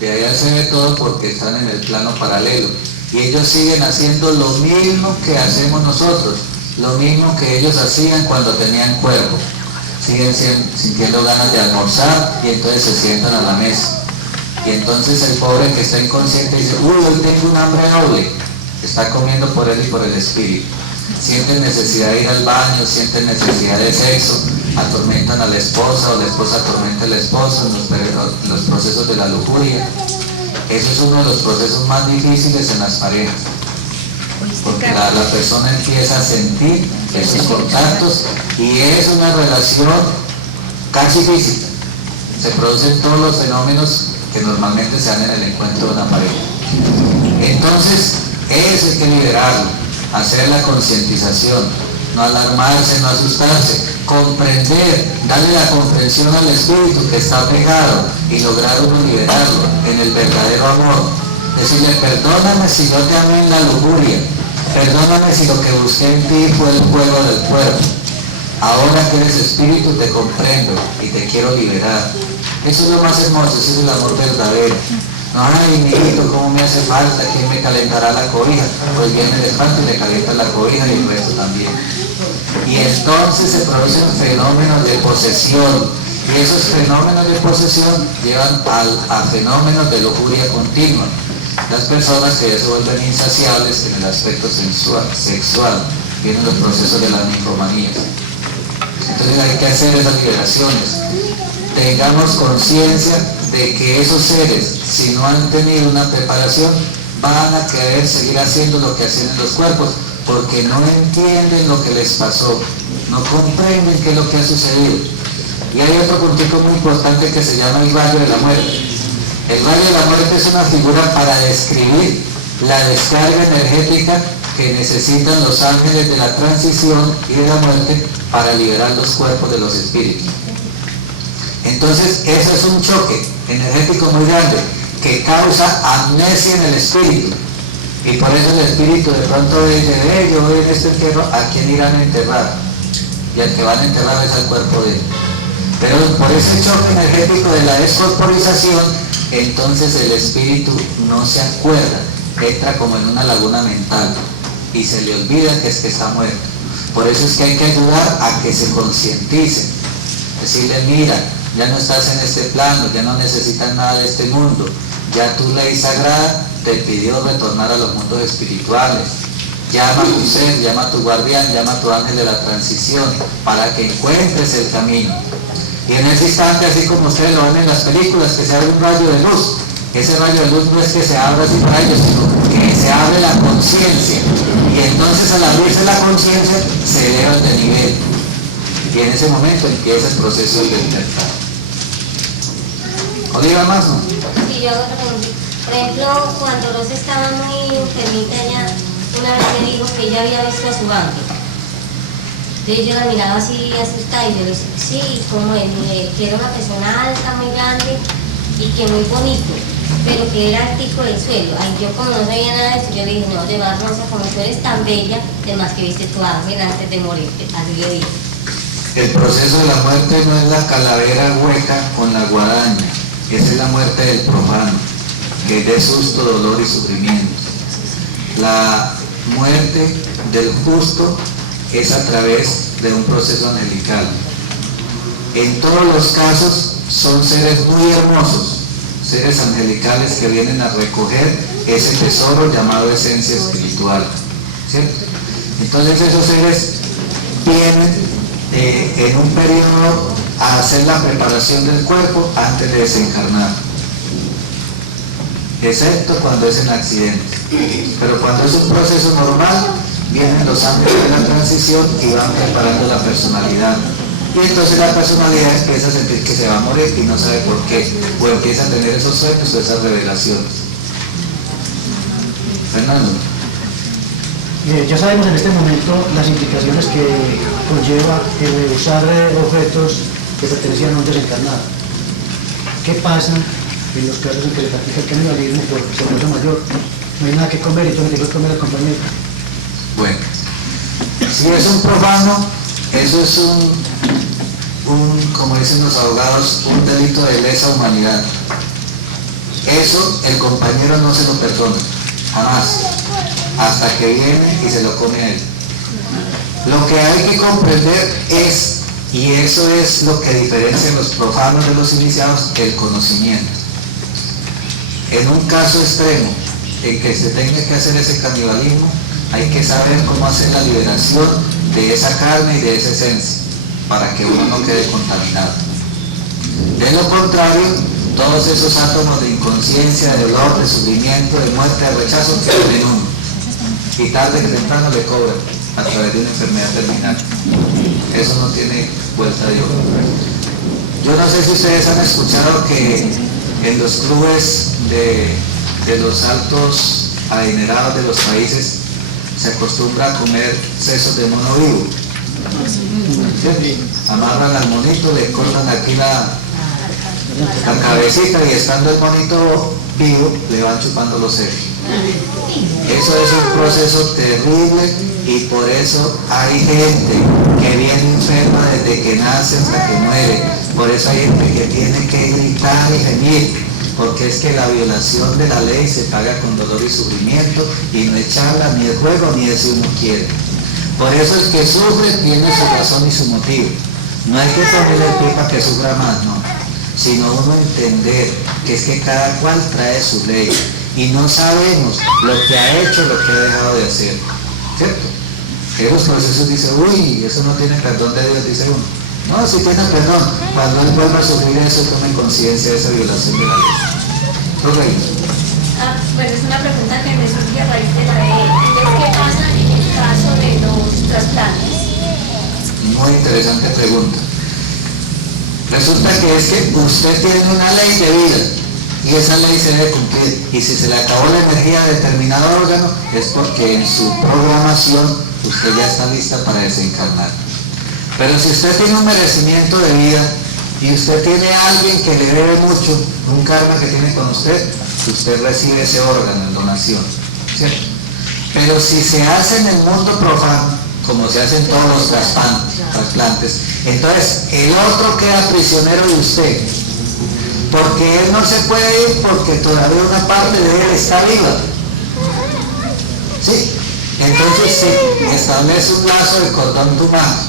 De allá se ve todo porque están en el plano paralelo. Y ellos siguen haciendo lo mismo que hacemos nosotros, lo mismo que ellos hacían cuando tenían cuerpo. Siguen sintiendo ganas de almorzar y entonces se sientan a la mesa. Y entonces el pobre que está inconsciente dice, uy, hoy tengo un hambre doble. Está comiendo por él y por el espíritu. Sienten necesidad de ir al baño, sienten necesidad de sexo, atormentan a la esposa o la esposa atormenta al esposo en los procesos de la lujuria. Eso es uno de los procesos más difíciles en las parejas. Porque la persona empieza a sentir esos contactos y es una relación casi física. Se producen todos los fenómenos que normalmente se dan en el encuentro de una pareja. Entonces, eso hay que liberarlo, hacer la concientización, no alarmarse, no asustarse, comprender, darle la comprensión al espíritu que está pegado y lograr uno liberarlo en el verdadero amor. Decirle, perdóname si yo te amé en la lujuria, perdóname si lo que busqué en ti fue el juego del cuerpo. Ahora que eres espíritu te comprendo y te quiero liberar. Eso es lo más hermoso, ese es el amor verdadero. No, ay, mi hijito, ¿cómo me hace falta? ¿Quién me calentará la cobija? Pues viene el espanto y le calienta la cobija y el resto también. Y entonces se producen fenómenos de posesión. Y esos fenómenos de posesión llevan a fenómenos de lujuria continua. Las personas que ya se vuelven insaciables en el aspecto sexual, vienen los procesos de las ninfomanías. Entonces hay que hacer esas liberaciones. Tengamos conciencia de que esos seres, si no han tenido una preparación, van a querer seguir haciendo lo que hacen en los cuerpos, porque no entienden lo que les pasó, no comprenden qué es lo que ha sucedido. Y hay otro puntito muy importante que se llama el Valle de la Muerte. El Valle de la Muerte es una figura para describir la descarga energética que necesitan los ángeles de la transición y de la muerte para liberar los cuerpos de los espíritus. Entonces, eso es un choque energético muy grande que causa amnesia en el espíritu. Y por eso el espíritu de pronto dice, yo voy en este entierro, ¿a quién irán a enterrar? Y al que van a enterrar es al cuerpo de él. Pero por ese choque energético de la descorporización, entonces el espíritu no se acuerda, entra como en una laguna mental y se le olvida que es que está muerto. Por eso es que hay que ayudar a que se concienticen, decirle, mira, ya no estás en este plano, ya no necesitas nada de este mundo, ya tu ley sagrada te pidió retornar a los mundos espirituales. Llama a tu ser, llama a tu guardián, llama a tu ángel de la transición para que encuentres el camino. Y en ese instante, así como ustedes lo ven en las películas, que se abre un rayo de luz. Ese rayo de luz no es que se abra sin rayos, sino que se abre la conciencia. Y entonces al abrirse la conciencia, se eleva de nivel. Y en ese momento empieza el proceso de libertad. ¿O diga más, no? Sí, yo hago otra pregunta. Por ejemplo, cuando Rosa estaba muy enfermita, ella una vez me dijo que ella había visto a su ángel. Entonces yo la miraba así asustada y yo le dije, sí, como él, que era una persona alta, muy grande y que muy bonito, pero que era tipo del suelo. Ay, yo como no sabía nada de eso, yo le dije, no, además Rosa, como tú eres tan bella, además que viste tu ángel antes de morirte, así le dije. El proceso de la muerte no es la calavera hueca con la guadaña, esa es la muerte del profano, que es de susto, dolor y sufrimiento. La muerte del justo es a través de un proceso angelical. En todos los casos son seres muy hermosos, seres angelicales que vienen a recoger ese tesoro llamado esencia espiritual, ¿cierto? Entonces esos seres vienen en un periodo a hacer la preparación del cuerpo antes de desencarnar, excepto cuando es en accidente. Pero cuando es un proceso normal, vienen los ángeles de la transición y van preparando la personalidad. Y entonces la personalidad empieza a sentir que se va a morir y no sabe por qué, o empieza a tener esos sueños o esas revelaciones. Fernando. Ya sabemos en este momento las implicaciones que conlleva el usar objetos que pertenecían a un desencarnado. ¿Qué pasa en los casos en que se practica el canibalismo por fuerza mayor? No hay nada que comer y tú le tienes que comer al compañero. Bueno, si es un profano, eso es como dicen los abogados, un delito de lesa humanidad. eso el compañero no se lo perdona, jamás, hasta que viene y se lo come a él. Lo que hay que comprender es, y eso es lo que diferencia a los profanos de los iniciados, el conocimiento. En un caso extremo, en que se tenga que hacer ese canibalismo, hay que saber cómo hacer la liberación de esa carne y de esa esencia, para que uno no quede contaminado. De lo contrario, todos esos átomos de inconsciencia, de dolor, de sufrimiento, de muerte, de rechazo, quedan en uno. Y tarde que temprano le cobran a través de una enfermedad terminal. Eso no tiene vuelta de hoja. Yo no sé si ustedes han escuchado que en los clubes de los altos adinerados de los países se acostumbra a comer sesos de mono vivo. ¿Sí? Amarran al monito, le cortan aquí la cabecita y estando el monito vivo le van chupando los sesos. Eso es un proceso terrible y por eso hay gente que viene enferma desde que nace hasta que muere. Por eso hay gente que tiene que gritar y gemir, porque es que la violación de la ley se paga con dolor y sufrimiento y no echarla ni el juego ni el si uno quiere. Por eso el que sufre tiene su razón y su motivo. No hay que ponerle el pie para que sufra más, no, sino uno entender que es que cada cual trae su ley y no sabemos lo que ha hecho, lo que ha dejado de hacer, ¿cierto? Que los procesos dicen, uy, eso no tiene perdón de Dios, dice uno. No, sí tiene perdón, cuando él vuelva a sufrir eso, tome conciencia de esa violación de la ley. Bueno, es una pregunta que me surge a raíz de la de ¿qué pasa en el caso de los trasplantes? Muy interesante pregunta. Resulta que es que usted tiene una ley de vida y esa ley se debe cumplir, y si se le acabó la energía de determinado órgano es porque en su programación usted ya está lista para desencarnar. Pero si usted tiene un merecimiento de vida y usted tiene a alguien que le debe mucho, un karma que tiene con usted recibe ese órgano en donación, ¿cierto? Pero si se hace en el mundo profano, como se hacen todos los trasplantes, entonces el otro queda prisionero de usted, porque él no se puede ir porque todavía una parte de él está viva. ¿Sí? Entonces sí, establece un lazo de cordón humano.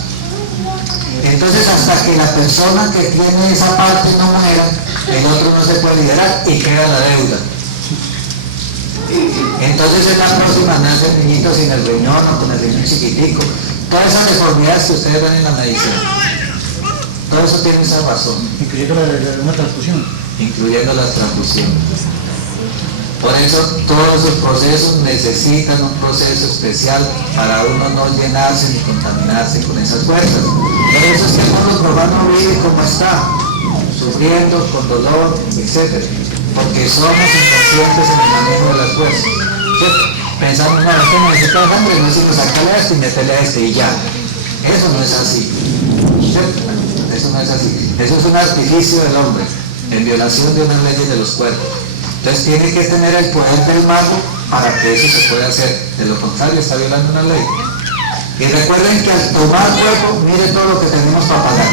Entonces hasta que la persona que tiene esa parte no muera, el otro no se puede liberar y queda la deuda. Entonces en la próxima nace el niñito sin el riñón o con el riñón chiquitico. Todas esas deformidades que ustedes ven en la medicina, todo eso tiene esa razón. Incluyendo una transfusión. Incluyendo las transfusiones. Por eso todos esos procesos necesitan un proceso especial para uno no llenarse ni contaminarse con esas fuerzas. Por eso es que el mundo profano vive como está, sufriendo, con dolor, etc. Porque somos inconscientes en el manejo de las fuerzas, ¿cierto? Pensamos, no, este necesita sangre, no es sino sacarle a este y meterle a este y ya. Eso no es así, ¿cierto? Eso no es así. Eso es un artificio del hombre, en violación de unas leyes de los cuerpos. Entonces tiene que tener el poder del mago para que eso se pueda hacer. De lo contrario, está violando una ley. Y recuerden que al tomar cuerpo, mire todo lo que tenemos para pagar.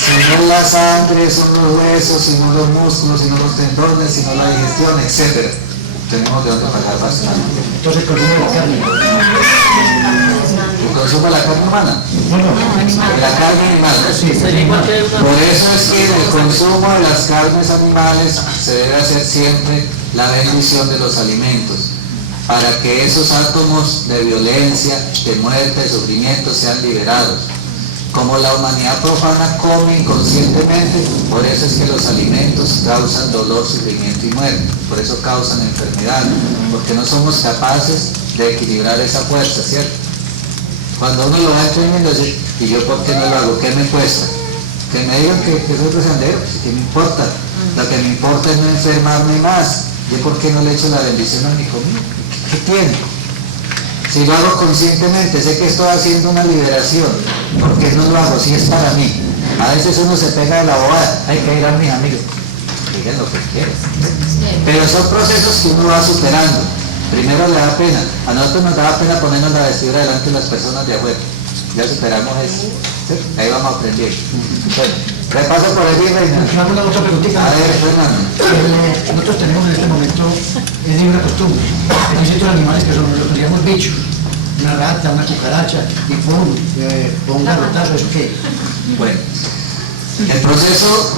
Si no es la sangre, son los huesos, si no los músculos, si no los tendones, si no la digestión, etc. Tenemos de dónde pagar bastante. Entonces el consumo de la carne. ¿El consumo de la carne humana? De la carne animal. Sí. Por eso es que en el consumo de las carnes animales se debe hacer siempre la bendición de los alimentos, para que esos átomos de violencia, de muerte, de sufrimiento sean liberados. Como la humanidad profana come inconscientemente, por eso es que los alimentos causan dolor, sufrimiento y muerte, por eso causan enfermedad, porque no somos capaces de equilibrar esa fuerza, ¿cierto? Cuando uno lo va entendiendo, dice, ¿y yo por qué no lo hago? ¿Qué me cuesta? Que me digan que soy presandero, ¿qué me importa? Lo que me importa es no enfermarme más. ¿Yo por qué no le echo la bendición a mi comida? ¿Qué tiene? Si lo hago conscientemente, sé que estoy haciendo una liberación, ¿por qué no lo hago? Si es para mí. A veces uno se pega de la bobada, hay que ir a mis amigos, digan lo que quieran. Pero son procesos que uno va superando. Primero le da pena, a nosotros nos daba pena ponernos la vestidura delante de las personas de afuera. Ya superamos eso, ¿sí? Ahí vamos a aprender. Bueno, Repase por allí, Reina. Hago una otra preguntita. A ver, Fernando. Nosotros tenemos en este momento, es de una costumbre, hay ciertos animales que son los que llamamos bichos, una rata, una cucaracha, y un garrotazo, ¿eso qué? Bueno, el proceso,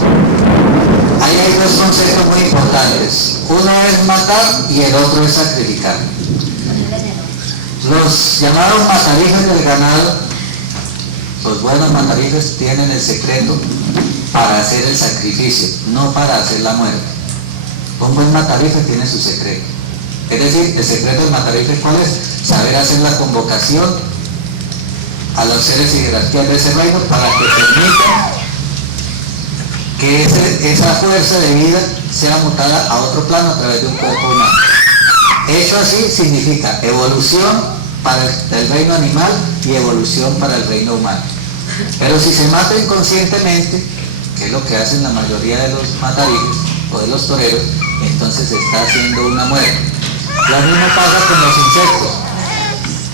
ahí hay dos conceptos muy importantes. Uno es matar y el otro es sacrificar. Los llamados matarifes del ganado, los buenos matarifes tienen el secreto para hacer el sacrificio, no para hacer la muerte. Un buen matarife tiene su secreto. Es decir, el secreto del matarife, ¿cuál es? Saber hacer la convocación a los seres y jerarquías de ese reino para que permita que esa fuerza de vida sea mutada a otro plano a través de un cuerpo humano. Hecho así significa evolución para el reino animal y evolución para el reino humano. Pero si se mata inconscientemente, que es lo que hacen la mayoría de los matarifes o de los toreros, entonces se está haciendo una muerte. Lo mismo pasa con los insectos.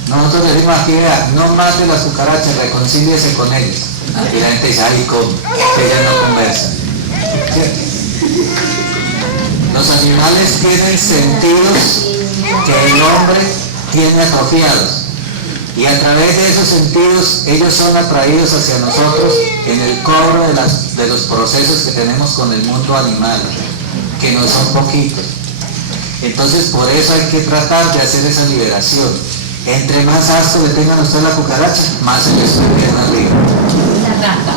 Nosotros decimos aquí, vea, no mate las cucarachas, reconcíliese con ellos. Y la gente dice, ay, ¿cómo? Que ellas no conversan. ¿Cierto? Los animales tienen sentidos que el hombre tiene atrofiados. Y a través de esos sentidos, ellos son atraídos hacia nosotros en el cobro de los procesos que tenemos con el mundo animal, que no son poquitos. Entonces, por eso hay que tratar de hacer esa liberación. Entre más asco le tengan a usted la cucaracha, más se le sube arriba. La rata.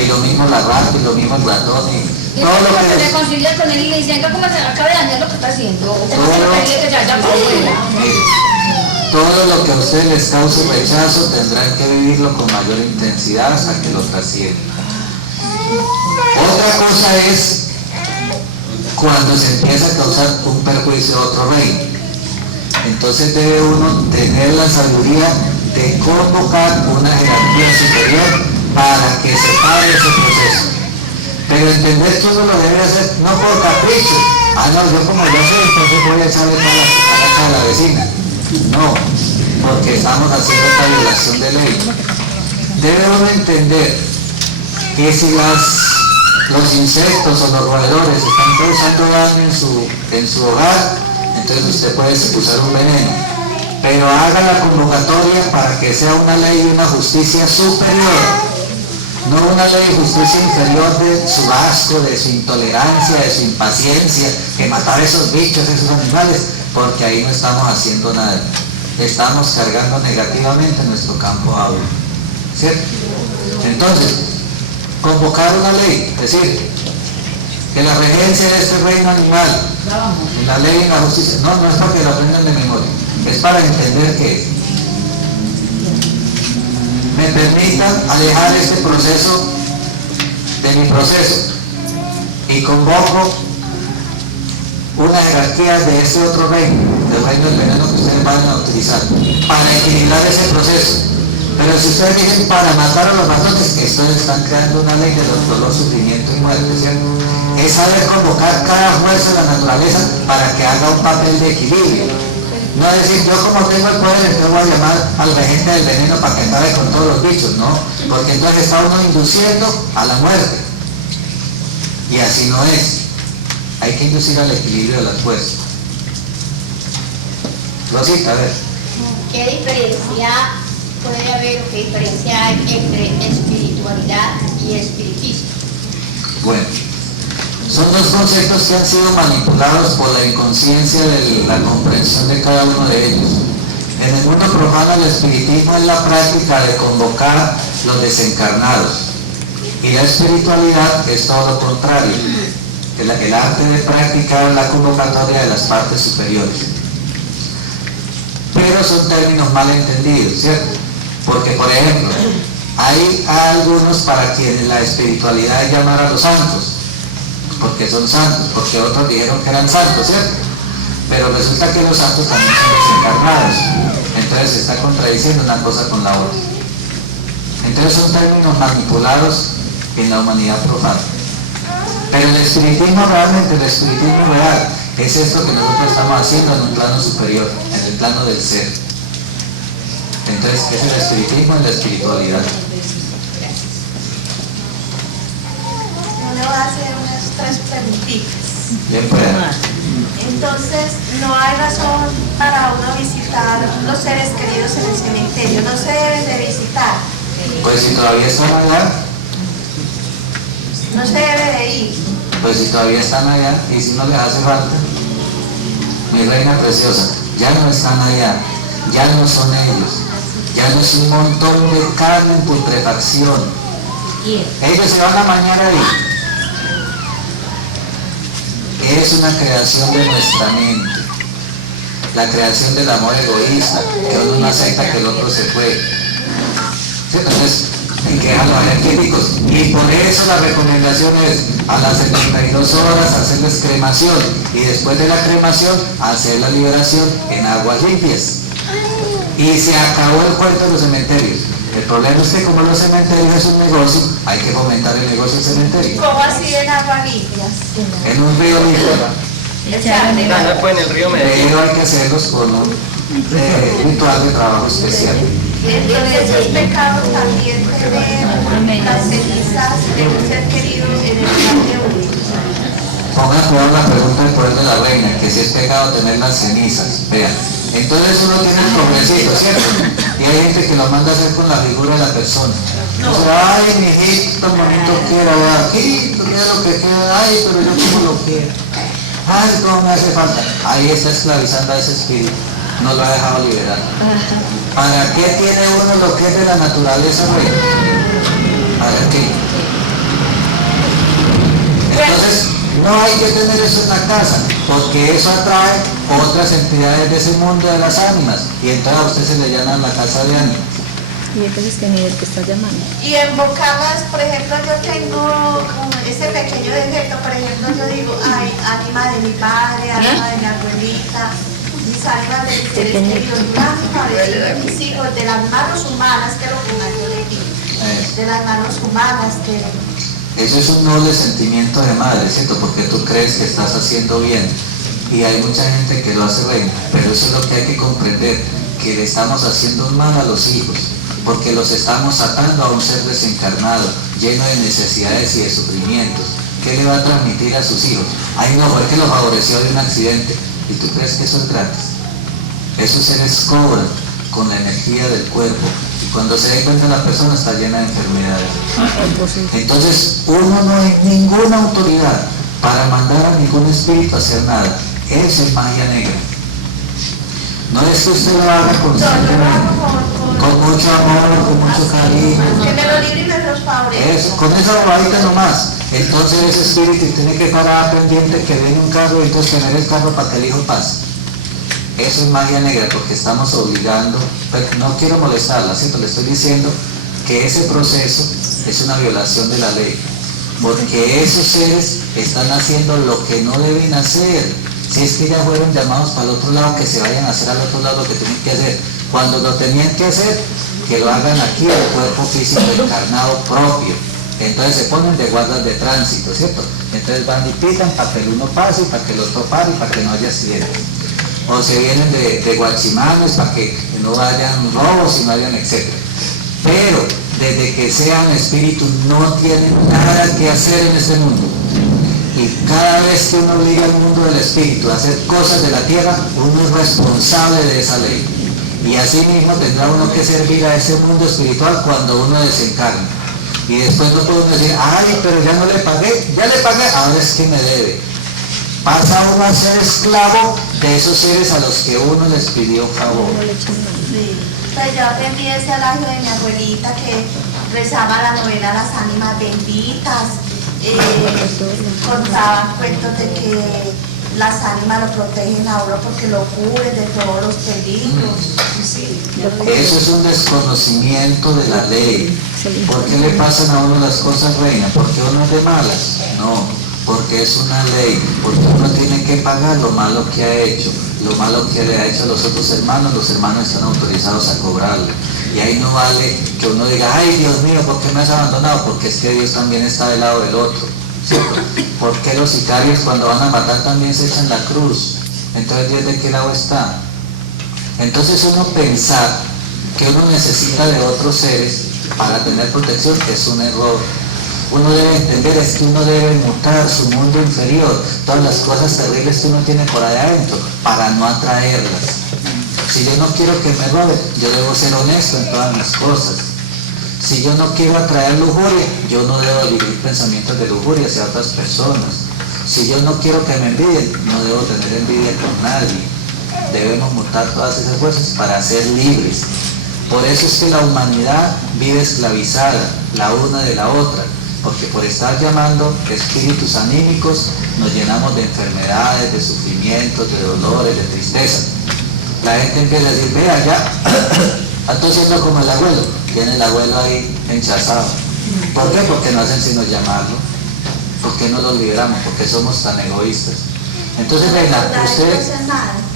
Y lo mismo la rata, y lo mismo el ratón, y todo lo que se es. reconcilia con él y le dicen, ¿cómo se acaba de dañar lo que está haciendo? ¿O cómo se le pide que se vaya para afuera? Todo lo que a usted les cause rechazo tendrán que vivirlo con mayor intensidad hasta que lo trascienda. Otra cosa es cuando se empieza a causar un perjuicio a otro reino. Entonces debe uno tener la sabiduría de convocar una jerarquía superior para que se pare ese proceso. Pero entender que uno lo debe hacer no por capricho. Ah, no, yo como ya sé, entonces voy a echarle toda la cucaracha a la vecina. No, porque estamos haciendo esta violación de ley. Debe uno entender que si los insectos o los roedores están causando daño en su hogar, entonces usted puede usar un veneno. Pero haga la convocatoria para que sea una ley y una justicia superior. No una ley de justicia inferior de su asco, de su intolerancia, de su impaciencia, que matar esos bichos, esos animales, porque ahí no estamos haciendo nada. Estamos cargando negativamente nuestro campo áureo. ¿Cierto? Entonces, convocar una ley, es decir, que la regencia de este reino animal, en la ley y en la justicia, no es para que lo aprendan de memoria, es para entender que me permitan alejar este proceso de mi proceso y convoco una jerarquía de este otro reino, del reino del veneno que ustedes van a utilizar, para equilibrar ese proceso. Pero si ustedes dicen para matar a los matones, ustedes están creando una ley de dolor, sufrimiento y muerte, ¿cierto? Es saber convocar cada fuerza de la naturaleza para que haga un papel de equilibrio. No decir, yo como tengo el poder, entonces voy a llamar al regente del veneno para que acabe con todos los bichos, no, porque entonces está uno induciendo a la muerte. Y así no es. Hay que inducir al equilibrio de las fuerzas. Rosita, a ver. ¿Qué diferencia puede haber o qué diferencia hay entre espiritualidad y espiritismo? Bueno, son dos conceptos que han sido manipulados por la inconsciencia de la comprensión de cada uno de ellos. En el mundo profano, el espiritismo es la práctica de convocar los desencarnados, y la espiritualidad es todo lo contrario, el arte de practicar la convocatoria de las partes superiores. Pero son términos mal entendidos, ¿cierto? Porque, por ejemplo, hay algunos para quienes la espiritualidad es llamar a los santos, porque son santos, porque otros dijeron que eran santos, ¿cierto? Pero resulta que los santos también son desencarnados. Entonces se está contradiciendo una cosa con la otra. Entonces son términos manipulados en la humanidad profana. Pero el espiritismo realmente, el espiritismo real, es esto que nosotros estamos haciendo en un plano superior, en el plano del ser. Entonces es el espiritismo y la espiritualidad. Bien pueda. Entonces, no hay razón para uno visitar los seres queridos en el cementerio, no se deben de visitar, Pues si todavía están allá, no se debe de ir. pues si todavía están allá, y si no les hace falta, mi reina preciosa, ya no están allá, ya no son ellos, ya no es un montón de carne en putrefacción. Ellos se van a mañana ahí. Es una creación de nuestra mente, la creación del amor egoísta, que uno no acepta que el otro se fue. ¿Sí? Entonces, hay que dejarlos allá quieticos. Y por eso la recomendación es a las 72 horas hacerles cremación y después de la cremación hacer la liberación en aguas limpias. Y se acabó el cuento de los cementerios. El problema es que como los cementerios es un negocio, hay que fomentar el negocio del cementerio. ¿Cómo así en aguas limpias? En un río limpio. No, pues en el río Medellín. Pero hay que hacerlos con un ritual de trabajo especial. Entonces es pecado también tener las cenizas de un ser querido en el lugar de uno. Pongan cuidado la pregunta del poder de la reina, que si es pecado tener las cenizas. Vean, entonces uno tiene el cofrecito, ¿cierto? Y hay gente que lo manda a hacer con la figura de la persona. Dice, ay, mi hijito, tan bonito que era, aquí, mira lo que queda, ay, pero yo como lo quiero. Ay, cómo me hace falta. Ahí está esclavizando a ese espíritu, no lo ha dejado liberar. ¿Para qué tiene uno lo que es de la naturaleza, reina? ¿Para qué? Entonces, no hay que tener eso en la casa, porque eso atrae otras entidades de ese mundo de las ánimas, y entonces a usted se le llama la casa de ánimas. Y entonces, ¿qué nivel te está llamando? Y en Bocadas, por ejemplo, yo tengo ese pequeño defecto, por ejemplo, yo digo, ay, ánima de mi padre, ánima de mi abuelita, mis ánimas de mis seres queridos, mis hijos, de las manos humanas, que es lo que más yo le digo, de las manos humanas, que... Eso es un noble sentimiento de madre, ¿cierto? Porque tú crees que estás haciendo bien. Y hay mucha gente que lo hace reina, pero eso es lo que hay que comprender, que le estamos haciendo un mal a los hijos, porque los estamos atando a un ser desencarnado, lleno de necesidades y de sufrimientos. ¿Qué le va a transmitir a sus hijos? Ay no, fue que lo favoreció de un accidente. ¿Y tú crees que eso es gratis? Esos seres cobran con la energía del cuerpo. Y cuando se dé cuenta la persona está llena de enfermedades. Entonces, uno no hay ninguna autoridad para mandar a ningún espíritu a hacer nada. Eso es magia negra. No es que usted lo haga conscientemente, con mucho amor, con mucho cariño. Que me lo libre y me los favorezca. Eso, con esa bobadita nomás. Entonces ese espíritu tiene que parar pendiente que viene un carro y entonces tener el carro para que el hijo pase. Eso es magia negra, porque estamos obligando, pero no quiero molestarla, ¿cierto? Le estoy diciendo que ese proceso es una violación de la ley, porque esos seres están haciendo lo que no deben hacer. Si es que ya fueron llamados para el otro lado, que se vayan a hacer al otro lado lo que tienen que hacer. Cuando lo tenían que hacer, que lo hagan aquí, el cuerpo físico encarnado propio. Entonces se ponen de guardas de tránsito, ¿cierto? Entonces van y pitan para que el uno pase, y para que el otro pare, y para que no haya accidentes. O se vienen de guachimanes para que no hayan robos y no hayan etcétera. Pero desde que sean espíritus no tienen nada que hacer en este mundo. Y cada vez que uno obliga al mundo del espíritu a hacer cosas de la tierra, uno es responsable de esa ley. Y así mismo tendrá uno que servir a ese mundo espiritual cuando uno desencarne. Y después no puede uno decir, ay, pero ya no le pagué, ya le pagué, ahora es que me debe. Pasa uno a ser esclavo de esos seres a los que uno les pidió favor. Sí. Pues yo aprendí ese alagio de mi abuelita que rezaba la novela Las Ánimas Benditas, contaba cuentos de que las ánimas lo protegen a uno porque lo cubren de todos los peligros. Sí. Eso es un desconocimiento de la ley. ¿Por qué le pasan a uno las cosas, reina? ¿Porque uno es de malas? No, porque es una ley, porque uno tiene que pagar lo malo que ha hecho, lo malo que le ha hecho a los otros hermanos, los hermanos están autorizados a cobrarle. Y ahí no vale que uno diga, ay Dios mío, ¿por qué me has abandonado? Porque es que Dios también está del lado del otro, ¿cierto? ¿Por qué los sicarios cuando van a matar también se echan la cruz? Entonces, ¿Dios de qué lado está? Entonces uno pensar que uno necesita de otros seres para tener protección es un error. uno debe entender es que uno debe mutar su mundo inferior, todas las cosas terribles que uno tiene por allá adentro, para no atraerlas. Si yo no quiero que me roben, yo debo ser honesto en todas mis cosas. Si yo no quiero atraer lujuria, yo no debo vivir pensamientos de lujuria hacia otras personas. Si yo no quiero que me envidien, no debo tener envidia con nadie. Debemos mutar todas esas fuerzas para ser libres. Por eso es que la humanidad vive esclavizada, la una de la otra, porque por estar llamando espíritus anímicos nos llenamos de enfermedades, de sufrimientos, de dolores, de tristeza. La gente empieza a decir, vea ya, entonces no como el abuelo, tiene el abuelo ahí enchazado. ¿Por qué? Porque no hacen sino llamarlo. ¿Por qué no lo liberamos? Porque somos tan egoístas. Entonces, venga,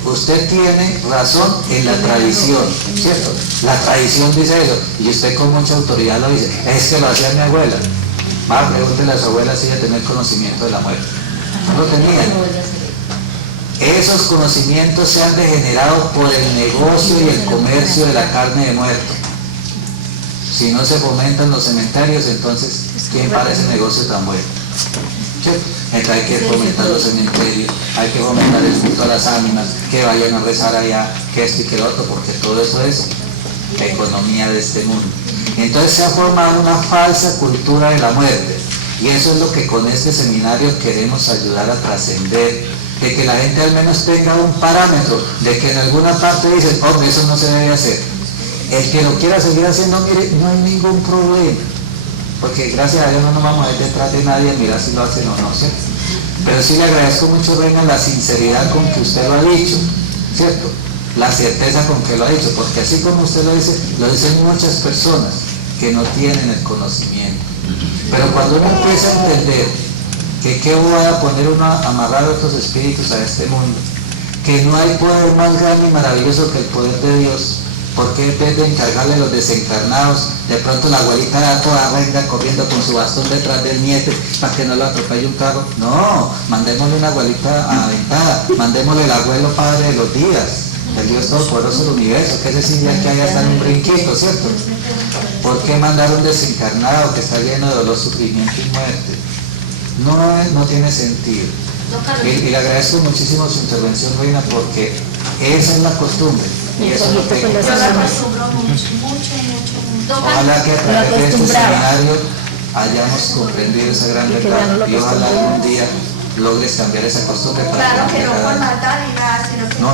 usted tiene razón en la tradición, ¿cierto? La tradición dice eso, y usted con mucha autoridad lo dice, es que lo hacía mi abuela. Va, pregúntele a su abuela si ella tenía el conocimiento de la muerte. No lo tenía. Esos conocimientos se han degenerado por el negocio y el comercio de la carne de muerto. Si no se fomentan los cementerios, entonces, ¿quién para ese negocio tan bueno? Entonces hay que fomentar los cementerios, hay que fomentar el culto a las ánimas, que vayan a rezar allá, que esto y que lo otro, porque todo eso es economía de este mundo. Entonces se ha formado una falsa cultura de la muerte, y eso es lo que con este seminario queremos ayudar a trascender, de que la gente al menos tenga un parámetro, de que en alguna parte dicen, hombre, eso no se debe hacer. El que lo quiera seguir haciendo, mire, no hay ningún problema. Porque gracias a Dios no nos vamos a ir detrás de nadie a mirar si lo hacen o no, ¿cierto? Pero sí le agradezco mucho, Reina, la sinceridad con que usted lo ha dicho, ¿cierto? La certeza con que lo ha dicho, porque así como usted lo dicen muchas personas que no tienen el conocimiento. Pero cuando uno empieza a entender que qué voy a poner uno a amarrar a otros espíritus a este mundo, que no hay poder más grande y maravilloso que el poder de Dios, porque en vez de encargarle a los desencarnados, de pronto la abuelita da toda renga corriendo con su bastón detrás del nieto para que no lo atropelle un carro? No, mandémosle una abuelita aventada, mandémosle el abuelo padre de los días, el Dios todopoderoso del universo, que es decir, ya que haya hasta en un brinquito, ¿cierto? ¿Por qué mandar un desencarnado que está lleno de dolor, sufrimiento y muerte? No tiene sentido. Y le agradezco muchísimo su intervención, Reina, porque esa es la costumbre. Y eso es lo que yo la acostumbro mucho. Ojalá que a través de este seminario hayamos comprendido esa gran verdad, y ojalá algún día logres cambiar esa costumbre para claro que no por maldad ni nada, sino que no,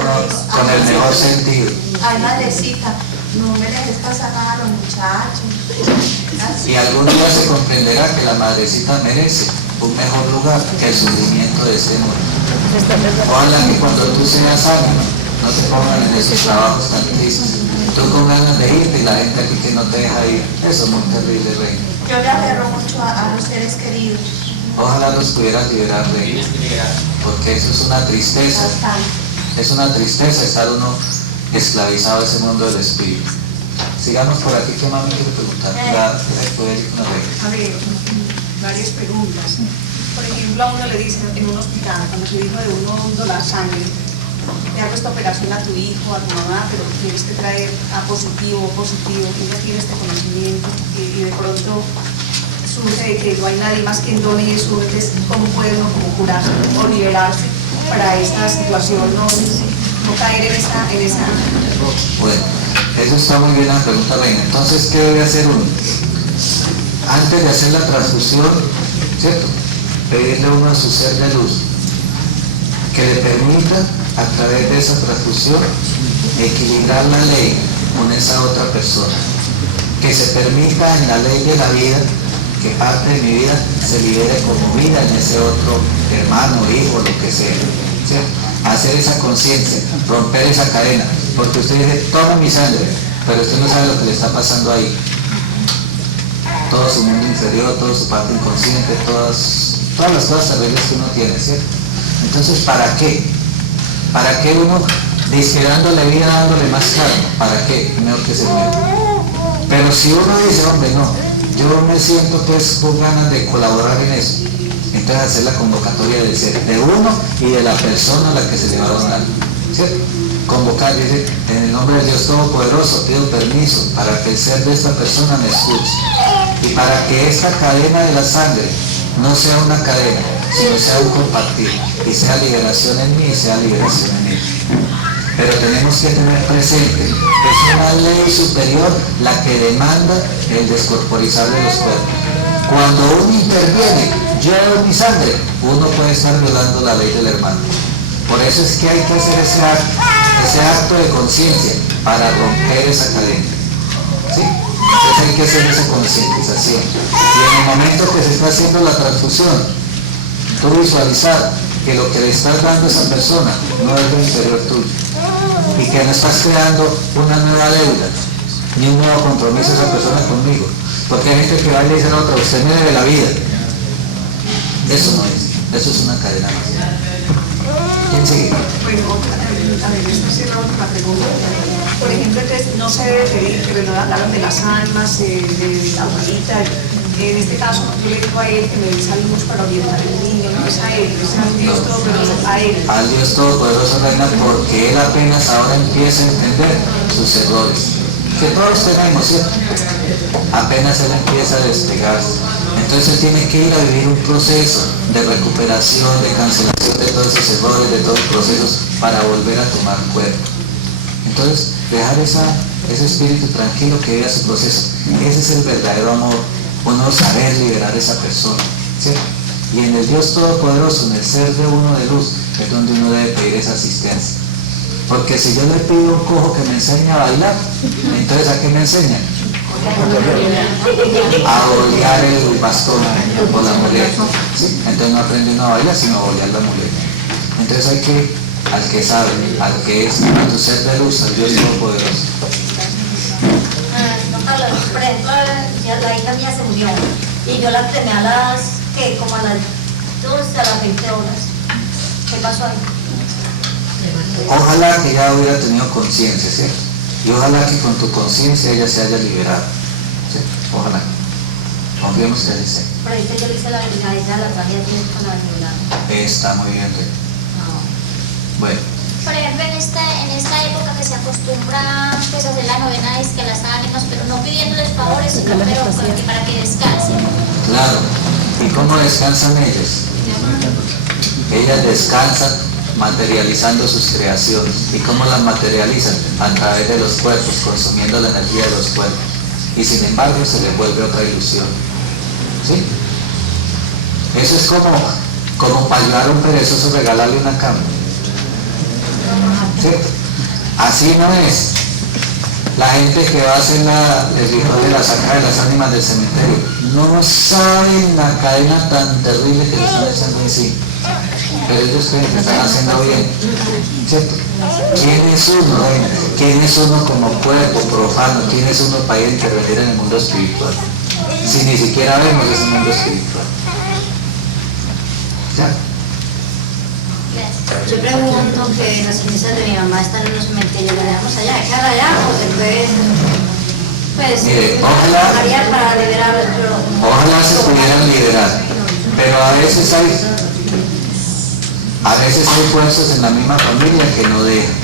con el mejor sentido. Ay, madrecita, no me dejes pasar nada a los muchachos. Y algún día se comprenderá que la madrecita merece un mejor lugar que el sufrimiento de este mundo. Ojalá que cuando tú seas ánima no te pongan en esos trabajos tan tristes. Tú con ganas de irte y la gente aquí que no te deja ir. Eso es muy terrible, Reina. Yo le aferro mucho a los seres queridos. Ojalá los pudieras liberar, Reina, porque eso es una tristeza. Es una tristeza estar uno esclavizado a ese mundo del espíritu. Sigamos por aquí, ¿qué más me quiere preguntar? A ver, varias preguntas. Por ejemplo, a uno le dicen en un hospital, cuando su hijo de uno donar sangre, te hago esta operación a tu hijo, a tu mamá, pero tienes que traer a positivo, ella tiene este conocimiento y de pronto surge que no hay nadie más quien done y eso, entonces ¿cómo puede uno como curarse o liberarse para esta situación, no caer en esa... Bueno, eso está muy bien la pregunta, Reina. Entonces, ¿qué debe hacer uno? Antes de hacer la transfusión, ¿cierto? Pedirle uno a su ser de luz que le permita a través de esa transfusión equilibrar la ley con esa otra persona, que se permita en la ley de la vida que parte de mi vida se libere como vida en ese otro hermano, hijo, lo que sea, ¿cierto? Hacer esa conciencia, romper esa cadena, porque usted dice, toma mi sangre, pero usted no sabe lo que le está pasando ahí, todo su mundo inferior, toda su parte inconsciente, todas las cosas terribles que uno tiene, ¿cierto? Entonces, ¿para qué? ¿Para qué uno, dándole vida, dándole más carne? ¿Para qué? Mejor que se muera. Pero si uno dice, hombre, no, yo me siento pues con ganas de colaborar en eso, entonces hacer la convocatoria del ser, de uno y de la persona a la que se le va a donar, ¿cierto? Convocar, dice, en el nombre del Dios Todopoderoso, pido permiso para que el ser de esta persona me escuche. Y para que esta cadena de la sangre no sea una cadena, sino sea un compartir, y sea liberación en mí y sea liberación en él. Pero tenemos que tener presente que es una ley superior la que demanda el descorporizar de los cuerpos. Cuando uno interviene, yo doy mi sangre, uno puede estar violando la ley del hermano. Por eso es que hay que hacer ese acto de conciencia para romper esa cadena. ¿Sí? Entonces hay que hacer esa concientización. Y en el momento que se está haciendo la transfusión, tú visualizar que lo que le estás dando a esa persona no es lo inferior tuyo. Y que no estás creando una nueva deuda, ni un nuevo compromiso a esa persona conmigo. Porque hay gente que va y le dice a la otra, usted me debe la vida. Eso no es, eso es una cadena más. ¿Quién sigue? Bueno, a ver, esta es la otra pregunta. Por ejemplo, entonces no se debe pedir que lo hablaron de las almas, de la abuelita. En este caso, yo le digo a él que me dé saludos para orientar al niño, no es a él, es al Dios Todopoderoso, a él. Al Dios Todopoderoso, Reina, porque él apenas ahora empieza a entender sus errores. Que todos tenemos, ¿cierto? Apenas él empieza a despegarse. Entonces él tiene que ir a vivir un proceso de recuperación, de cancelación de todos esos errores, de todos los procesos para volver a tomar cuerpo. Entonces, dejar ese espíritu tranquilo que viva su proceso. Ese es el verdadero amor. Uno saber liberar a esa persona, ¿cierto? Y en el Dios Todopoderoso, en el ser de uno de luz, es donde uno debe pedir esa asistencia. Porque si yo le pido a un cojo que me enseñe a bailar, entonces ¿a qué me enseña? A bolear el bastón o la muleta, ¿sí? Entonces no aprende uno a bailar, sino a bolear la muleta. Entonces hay que, al que sabe, al que es, a tu ser de luz, al Dios Todopoderoso. Por ejemplo, la hija mía se murió y yo la entrené como a las 12, a las 20 horas. ¿Qué pasó ahí? Ojalá que ella hubiera tenido conciencia, ¿cierto? Y ojalá que con tu conciencia ella se haya liberado, ¿cierto? Ojalá. Confiemos que así sea. Pero es que yo le hice la tragedia con la violada. Está muy bien, ¿sí? No. Bueno. Por ejemplo, en esta época que se acostumbra pues, a hacer la novena es que las ánimas, pero no pidiéndoles favores, sino para que descansen. Claro. ¿Y cómo descansan ellos? Ellas descansan materializando sus creaciones. ¿Y cómo las materializan? A través de los cuerpos, consumiendo la energía de los cuerpos. Y sin embargo se les vuelve otra ilusión. ¿Sí? Eso es como para ayudar a un perezoso regalarle una cama. ¿Cierto? Así no es. La gente que va a hacer el ritual de la saca de las ánimas del cementerio no saben la cadena tan terrible que le están echando encima. Pero ellos creen que están haciendo bien. ¿Cierto? ¿Quién es uno? ¿Quién es uno como cuerpo profano? ¿Quién es uno para ir a intervenir en el mundo espiritual? Si ni siquiera vemos ese mundo espiritual. ¿Ya? Yo pregunto que las cenizas de mi mamá están en los cementerios, ¿la dejamos allá, dejarla allá o después? Pues, mire, ojalá para liberar ojalá se pudieran liberar, pero a veces hay fuerzas en la misma familia que no dejan.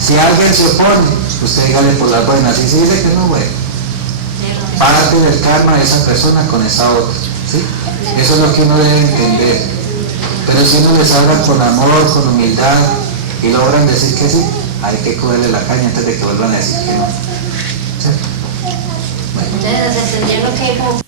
Si alguien se opone, usted dígale por las buenas, y si dice que no, bueno, parte del karma de esa persona con esa otra, ¿sí? Eso es lo que uno debe entender. Pero si uno les habla con amor, con humildad, y logran decir que sí, hay que cogerle la caña antes de que vuelvan a decir que no. ¿Sí? Bueno. Entonces, entendiendo que como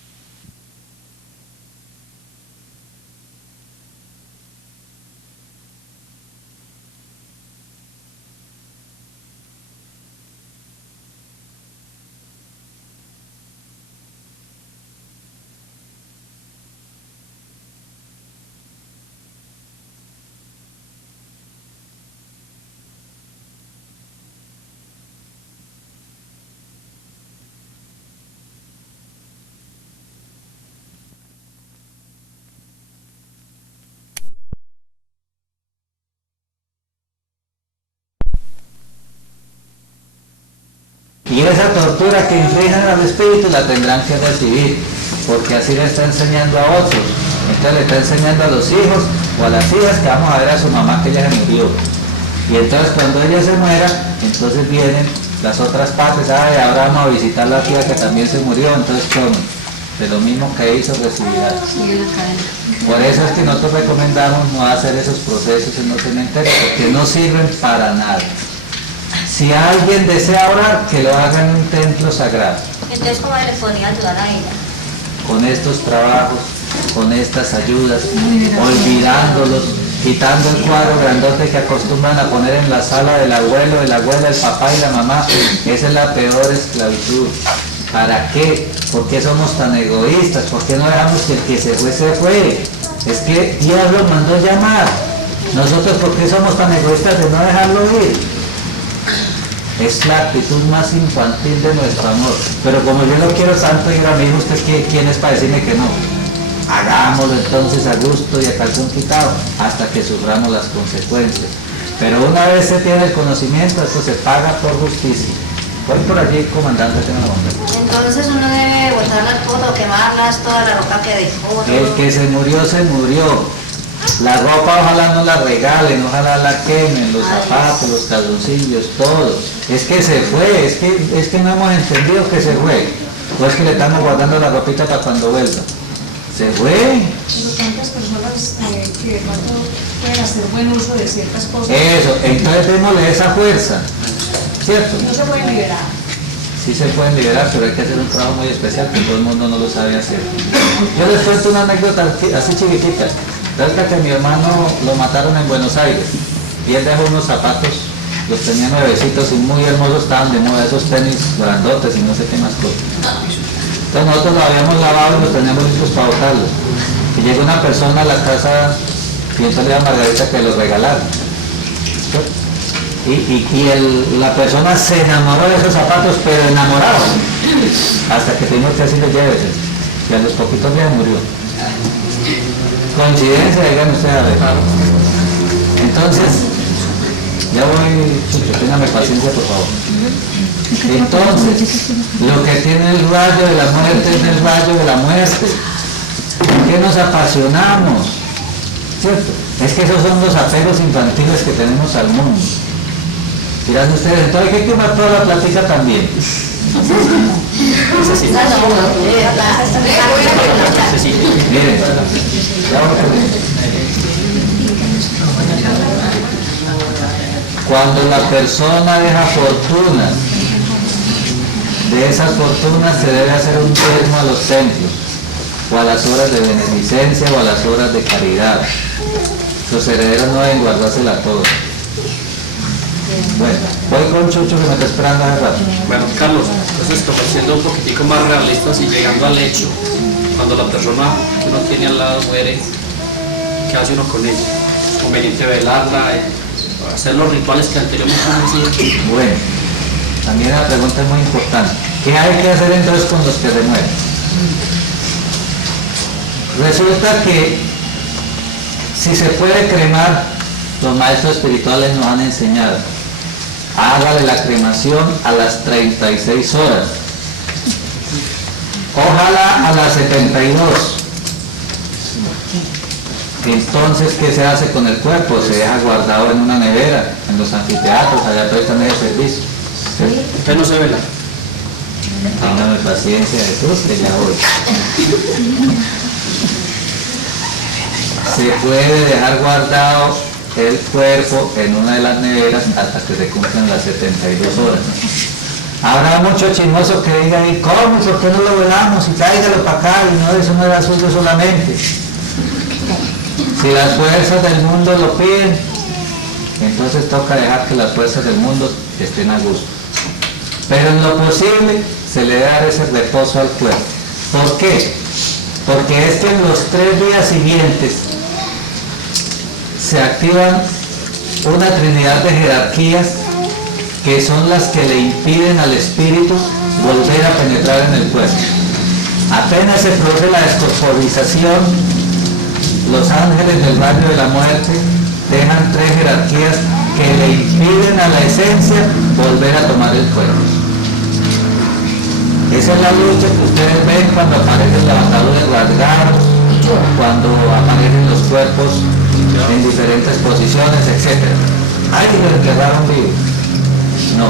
Y esa tortura que infligen al espíritu la tendrán que recibir, porque así le está enseñando a otros. Entonces le está enseñando a los hijos o a las hijas que vamos a ver a su mamá que ella se murió. Y entonces cuando ella se muera, entonces vienen las otras partes, ahora vamos a visitar a la tía que también se murió, entonces tomen. de lo mismo que hizo recibirás. Por eso es que nosotros recomendamos no hacer esos procesos en los cementerios, porque no sirven para nada. Si alguien desea orar, que lo haga en un templo sagrado. Entonces, ¿cómo les podría ayudar a ella? Con estos trabajos, con estas ayudas, olvidándolos, quitando el cuadro grandote que acostumbran a poner en la sala del abuelo, de la abuela, el papá y la mamá. Esa es la peor esclavitud. ¿Para qué? ¿Por qué somos tan egoístas? ¿Por qué no dejamos que el que se fue, se fue? Es que Dios lo mandó llamar. Nosotros, ¿por qué somos tan egoístas de no dejarlo ir? Es la actitud más infantil de nuestro amor. Pero como yo lo quiero tanto, y a mi hijo, ¿usted quién es para decirme que no? Hagámoslo entonces a gusto y a calzón quitado, hasta que suframos las consecuencias. Pero una vez se tiene el conocimiento, esto se paga por justicia. Voy por allí, comandante, que me lo mande. Entonces uno debe botar las cosas o quemarlas, toda la ropa que dejó. El que se murió, se murió. La ropa ojalá no la regalen, ojalá la quemen, los zapatos, los calzoncillos, todo. Es que se fue, es que no hemos entendido que se fue. O es que le estamos guardando la ropita para cuando vuelva. Se fue. Pero tantas personas que de pronto pueden hacer buen uso de ciertas cosas. Eso, entonces démosle esa fuerza, ¿cierto? No se pueden liberar. Sí se pueden liberar, pero hay que hacer un trabajo muy especial que todo el mundo no lo sabe hacer. Yo les cuento una anécdota así chiquitita. Resulta que mi hermano lo mataron en Buenos Aires y él dejó unos zapatos, los tenía nuevecitos y muy hermosos, estaban de moda, esos tenis grandotes y no sé qué más cosas. Entonces nosotros lo habíamos lavado y los teníamos listos para botarlos. Y llegó una persona a la casa y entonces le dijo a Margarita que los regalaron. La persona se enamoró de esos zapatos, pero enamorado, hasta que tuvimos que decirle llévese, y a los poquitos días murió. Coincidencia, digan ustedes a ver. Entonces, ya voy, Chucho, téngame paciencia por favor. Entonces, lo que tiene el rayo de la muerte es el rayo de la muerte. ¿Por qué nos apasionamos? ¿Cierto? Es que esos son los apegos infantiles que tenemos al mundo. Dirán ustedes, entonces hay que quemar toda la platica también. Miren, cuando la persona deja fortunas, de esas fortunas se debe hacer un diezmo a los templos, o a las obras de beneficencia, o a las obras de caridad. Los herederos no deben guardársela todo. Bueno, voy con Chucho que me está esperando hace rato. Bueno, Carlos, entonces como siendo un poquitico más realistas y llegando al hecho, cuando la persona que uno tiene al lado muere, ¿qué hace uno con ella? ¿Es conveniente velarla, hacer los rituales que anteriormente han sido? Bueno, también la pregunta es muy importante. ¿Qué hay que hacer entonces con los que se mueren? Resulta que si se puede cremar, los maestros espirituales nos han enseñado, hágale la cremación a las 36 horas, ojalá a las 72. Entonces, ¿qué se hace con el cuerpo? Se deja guardado en una nevera, en los anfiteatros, allá prestan ese servicio. ¿Usted no se vela? Téngame paciencia, Jesús, que ya voy. Se puede dejar guardado el cuerpo en una de las neveras hasta que se cumplan las 72 horas. Habrá mucho chismoso que diga ahí, ¿cómo? ¿Por qué no lo velamos? Y tráigalo para acá, y no, eso no era suyo solamente. Si las fuerzas del mundo lo piden, entonces toca dejar que las fuerzas del mundo estén a gusto. Pero en lo posible se le debe dar ese reposo al cuerpo. ¿Por qué? Porque es que en los 3 días siguientes se activan una trinidad de jerarquías que son las que le impiden al espíritu volver a penetrar en el cuerpo. Apenas se produce la descorporización, los ángeles del rayo de la muerte dejan 3 jerarquías que le impiden a la esencia volver a tomar el cuerpo. Esa es la lucha que ustedes ven cuando aparecen los ataúdes rasgados, cuando aparecen los cuerpos en diferentes posiciones, etc. ¡Ay, lo enterraron vivo! No,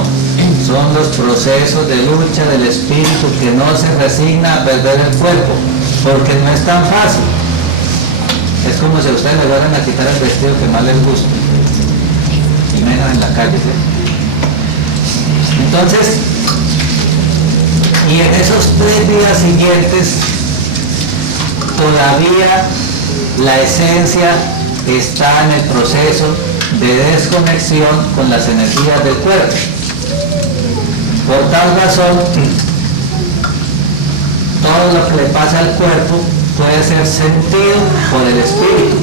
son los procesos de lucha del espíritu que no se resigna a perder el cuerpo, porque no es tan fácil. Es como si a ustedes le fueran a quitar el vestido que más les gusta, y menos en la calle, ¿sí? Entonces, y en esos 3 días siguientes, todavía la esencia está en el proceso de desconexión con las energías del cuerpo. Por tal razón, todo lo que le pasa al cuerpo puede ser sentido por el espíritu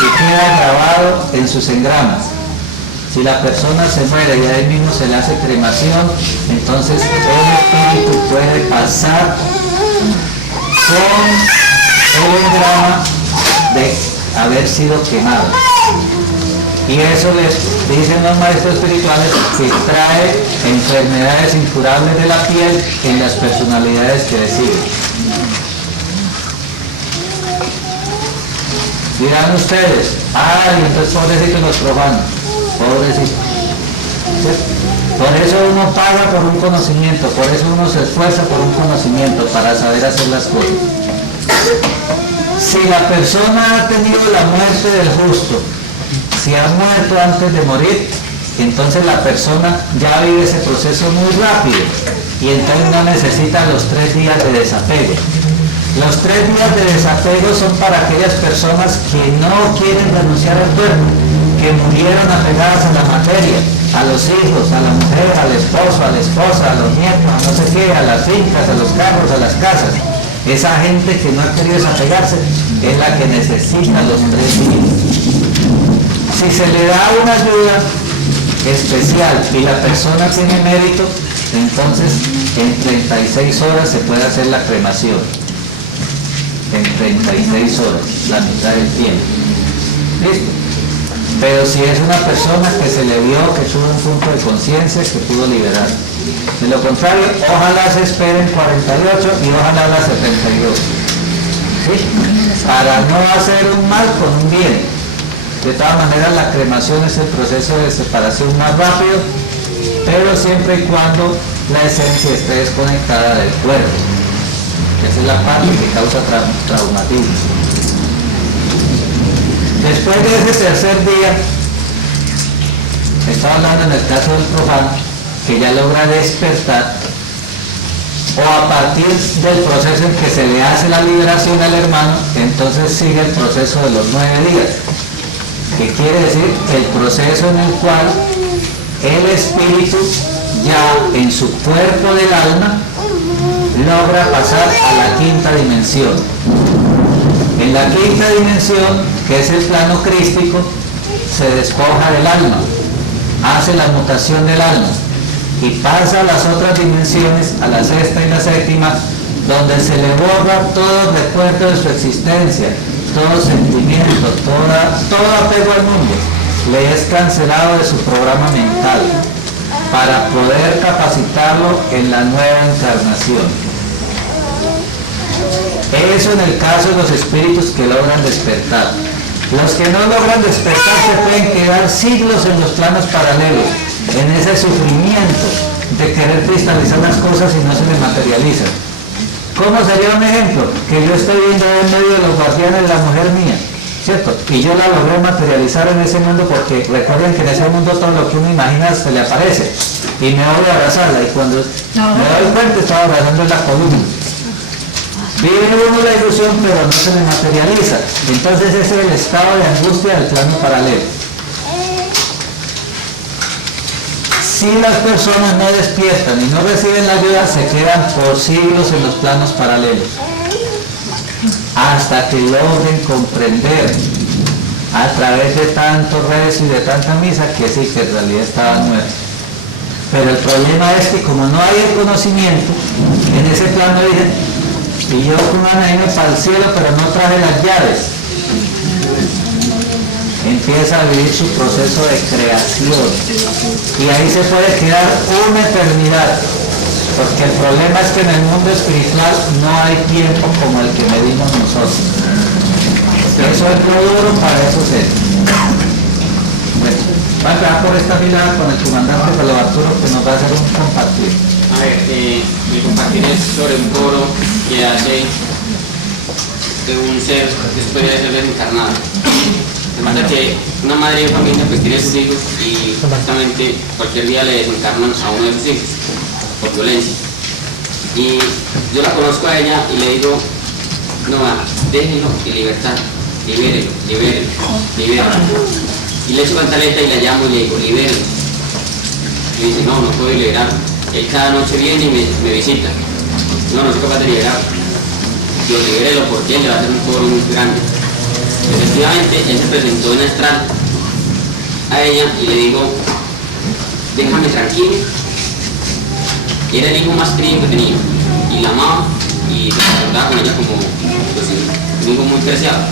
y queda grabado en sus engramas. Si la persona se muere y ahí mismo se le hace cremación, entonces el espíritu puede pasar con el engrama de haber sido quemado. Y eso les dicen los maestros espirituales que trae enfermedades incurables de la piel en las personalidades que le siguen. Dirán ustedes, ay, entonces pobrecitos los profanos, pobrecitos. Por eso uno paga por un conocimiento, por eso uno se esfuerza por un conocimiento para saber hacer las cosas. Si la persona ha tenido la muerte del justo, si ha muerto antes de morir, entonces la persona ya vive ese proceso muy rápido y entonces no necesita los 3 días de desapego. Los 3 días de desapego son para aquellas personas que no quieren renunciar al cuerpo, que murieron apegadas a la materia, a los hijos, a la mujer, al esposo, a la esposa, a los nietos, a no sé qué, a las fincas, a los carros, a las casas. Esa gente que no ha querido desapegarse es la que necesita los 3 días. Si se le da una ayuda especial y la persona tiene mérito, entonces en 36 horas se puede hacer la cremación. En 36 horas, la mitad del tiempo. ¿Listo? Pero si es una persona que se le vio que tuvo un punto de conciencia que pudo liberar. De lo contrario, ojalá se esperen 48 y ojalá las 72. ¿Sí? Para no hacer un mal con un bien. De todas maneras, la cremación es el proceso de separación más rápido, pero siempre y cuando la esencia esté desconectada del cuerpo. Esa es la parte que causa traumatismo. Después de ese tercer día, estaba hablando en el caso del profano, que ya logra despertar, o a partir del proceso en que se le hace la liberación al hermano, entonces sigue el proceso de los 9 días. ¿Qué quiere decir? El proceso en el cual el espíritu ya en su cuerpo del alma logra pasar a la 5ª dimensión. En la 5ª dimensión, que es el plano crístico, se despoja del alma, hace la mutación del alma y pasa a las otras dimensiones, a la 6ª y la 7ª, donde se le borra todo recuerdo de su existencia, todo sentimiento, todo apego al mundo, le es cancelado de su programa mental para poder capacitarlo en la nueva encarnación. Eso en el caso de los espíritus que logran despertar. Los que no logran despertar se pueden quedar siglos en los planos paralelos, en ese sufrimiento de querer cristalizar las cosas y no se les materializan. ¿Cómo sería un ejemplo? Que yo estoy viendo en medio de los guardianes de la mujer mía, ¿cierto? Y yo la logré materializar en ese mundo porque recuerden que en ese mundo todo lo que uno imagina se le aparece. Y me voy a abrazarla y cuando me doy cuenta estaba abrazando la columna. Vive uno la ilusión pero no se le materializa. Entonces ese es el estado de angustia del plano paralelo. Si las personas no despiertan y no reciben la ayuda, se quedan por siglos en los planos paralelos, hasta que logren comprender a través de tantos rezo y de tanta misa que sí, que en realidad estaban muertos. Pero el problema es que como no hay el conocimiento, en ese plano dicen, y yo con una irme para el cielo, pero no traje las llaves. Empieza a vivir su proceso de creación y ahí se puede quedar una eternidad, porque el problema es que en el mundo espiritual no hay tiempo como el que medimos nosotros. Eso es lo duro para esos seres. Bueno. Va a empezar por esta fila con el comandante Carlos Arturo, que nos va a hacer un compartir. A ver, mi compartir es sobre un coro que hace de un ser después de ser desencarnado. Se pasa que una madre de familia pues tiene sus hijos y justamente cualquier día le desencarnan a uno de sus hijos por violencia. Y yo la conozco a ella y le digo, no, déjenlo en libertad, libérelo, libérelo, libérelo. Y le echo pantaleta y la llamo y le digo, libérelo. Y dice, no, no puedo liberar. Él cada noche viene y me visita. No soy capaz de liberar. Yo libérelo porque él le va a hacer un cobro muy grande. Efectivamente, él se presentó en astral a ella y le digo, déjame tranquilo. Era el hijo más querido que tenía y la amaba y se comportaba con ella como pues, un hijo muy preciado.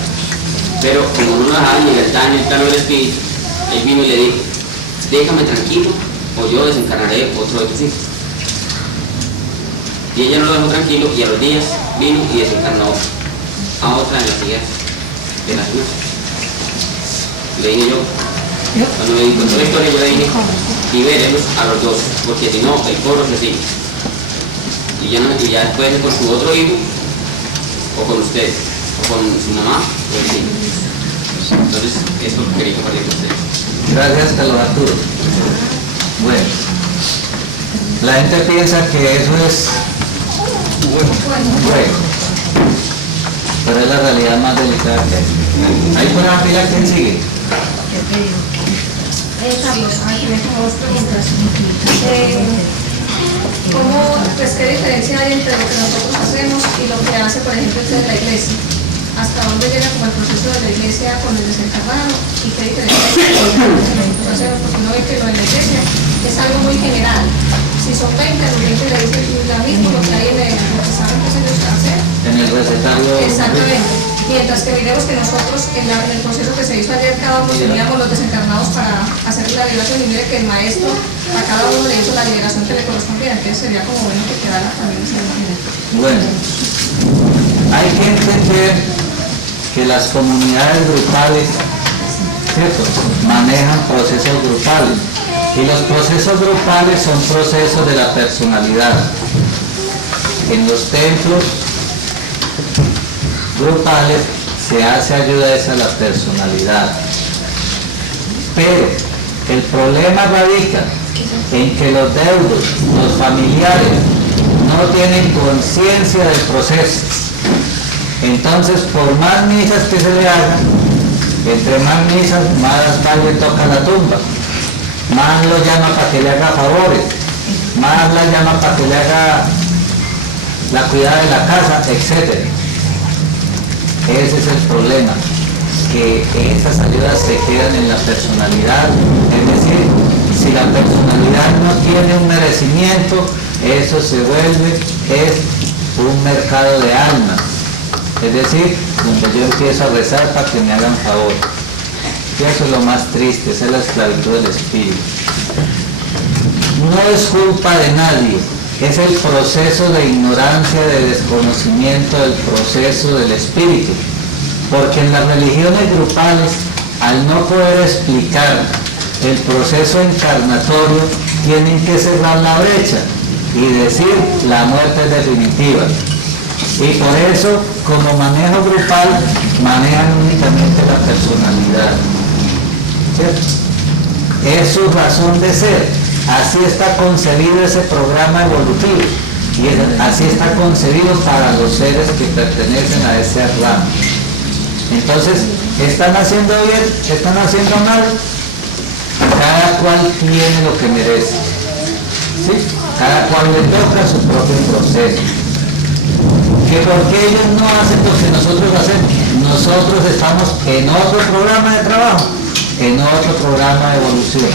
Pero como no lo dejaba en libertad en el plano del espíritu, él vino y le dijo, déjame tranquilo o yo desencarnaré otro de tus hijos. Y ella no lo dejó tranquilo y a los días vino y desencarnó a otra de las hijas de la ciudad. Le dije yo, cuando me contó la historia, yo le dije, libérenlos a los dos, porque si no, el cobro se sigue. Y ya después con su otro hijo, o con ustedes, o con su mamá, o el hijo. Entonces, eso quería compartir con ustedes. Gracias, Carlos Arturo. Bueno, la gente piensa que eso es bueno, pero es la realidad más delicada que hay. Ahí por la fila, ¿quién sigue? Carlos, aquí me pongo dos preguntas. ¿Qué diferencia hay entre lo que nosotros hacemos y lo que hace, por ejemplo, desde la iglesia? ¿Hasta dónde llega como el proceso de la iglesia con el desencarnado? ¿Y qué diferencia hay entre lo que nosotros hacemos? Porque uno ve que lo de la iglesia es algo muy general. Si son 20, los 20 le dicen lo mismo, lo que hay en lo que saben que se les hace. En el recetario. Exactamente. Mientras que miremos que nosotros en el proceso que se hizo ayer, cada uno teníamos los desencarnados para hacer la liberación y mire que el maestro a cada uno le hizo la liberación que le correspondía, entonces sería como bueno que quedara también esa imagen. Bueno, hay que entender que las comunidades grupales, ¿cierto?, manejan procesos grupales y los procesos grupales son procesos de la personalidad. En los templos grupales se hace ayuda a la personalidad, pero el problema radica en que los deudos, los familiares, no tienen conciencia del proceso. Entonces, por más misas que se le hagan, entre más misas, más le toca la tumba, más lo llama para que le haga favores, más la llama para que le haga la cuidada de la casa, etc. Ese es el problema, que esas ayudas se quedan en la personalidad. Es decir, si la personalidad no tiene un merecimiento, eso se vuelve un mercado de almas. Es decir, donde yo empiezo a rezar para que me hagan favor. Y eso es lo más triste, esa es la esclavitud del espíritu. No es culpa de nadie, es el proceso de ignorancia, de desconocimiento del proceso del espíritu. Porque en las religiones grupales, al no poder explicar el proceso encarnatorio, tienen que cerrar la brecha y decir la muerte es definitiva. Y por eso, como manejo grupal, manejan únicamente la personalidad. ¿Cierto? Es su razón de ser. Así está concebido ese programa evolutivo. Y así está concebido para los seres que pertenecen a ese ramo. Entonces, ¿están haciendo bien? ¿Están haciendo mal? Cada cual tiene lo que merece. ¿Sí? Cada cual le toca su propio proceso. Que porque ellos no hacen lo que nosotros hacemos, nosotros estamos en otro programa de trabajo, en otro programa de evolución.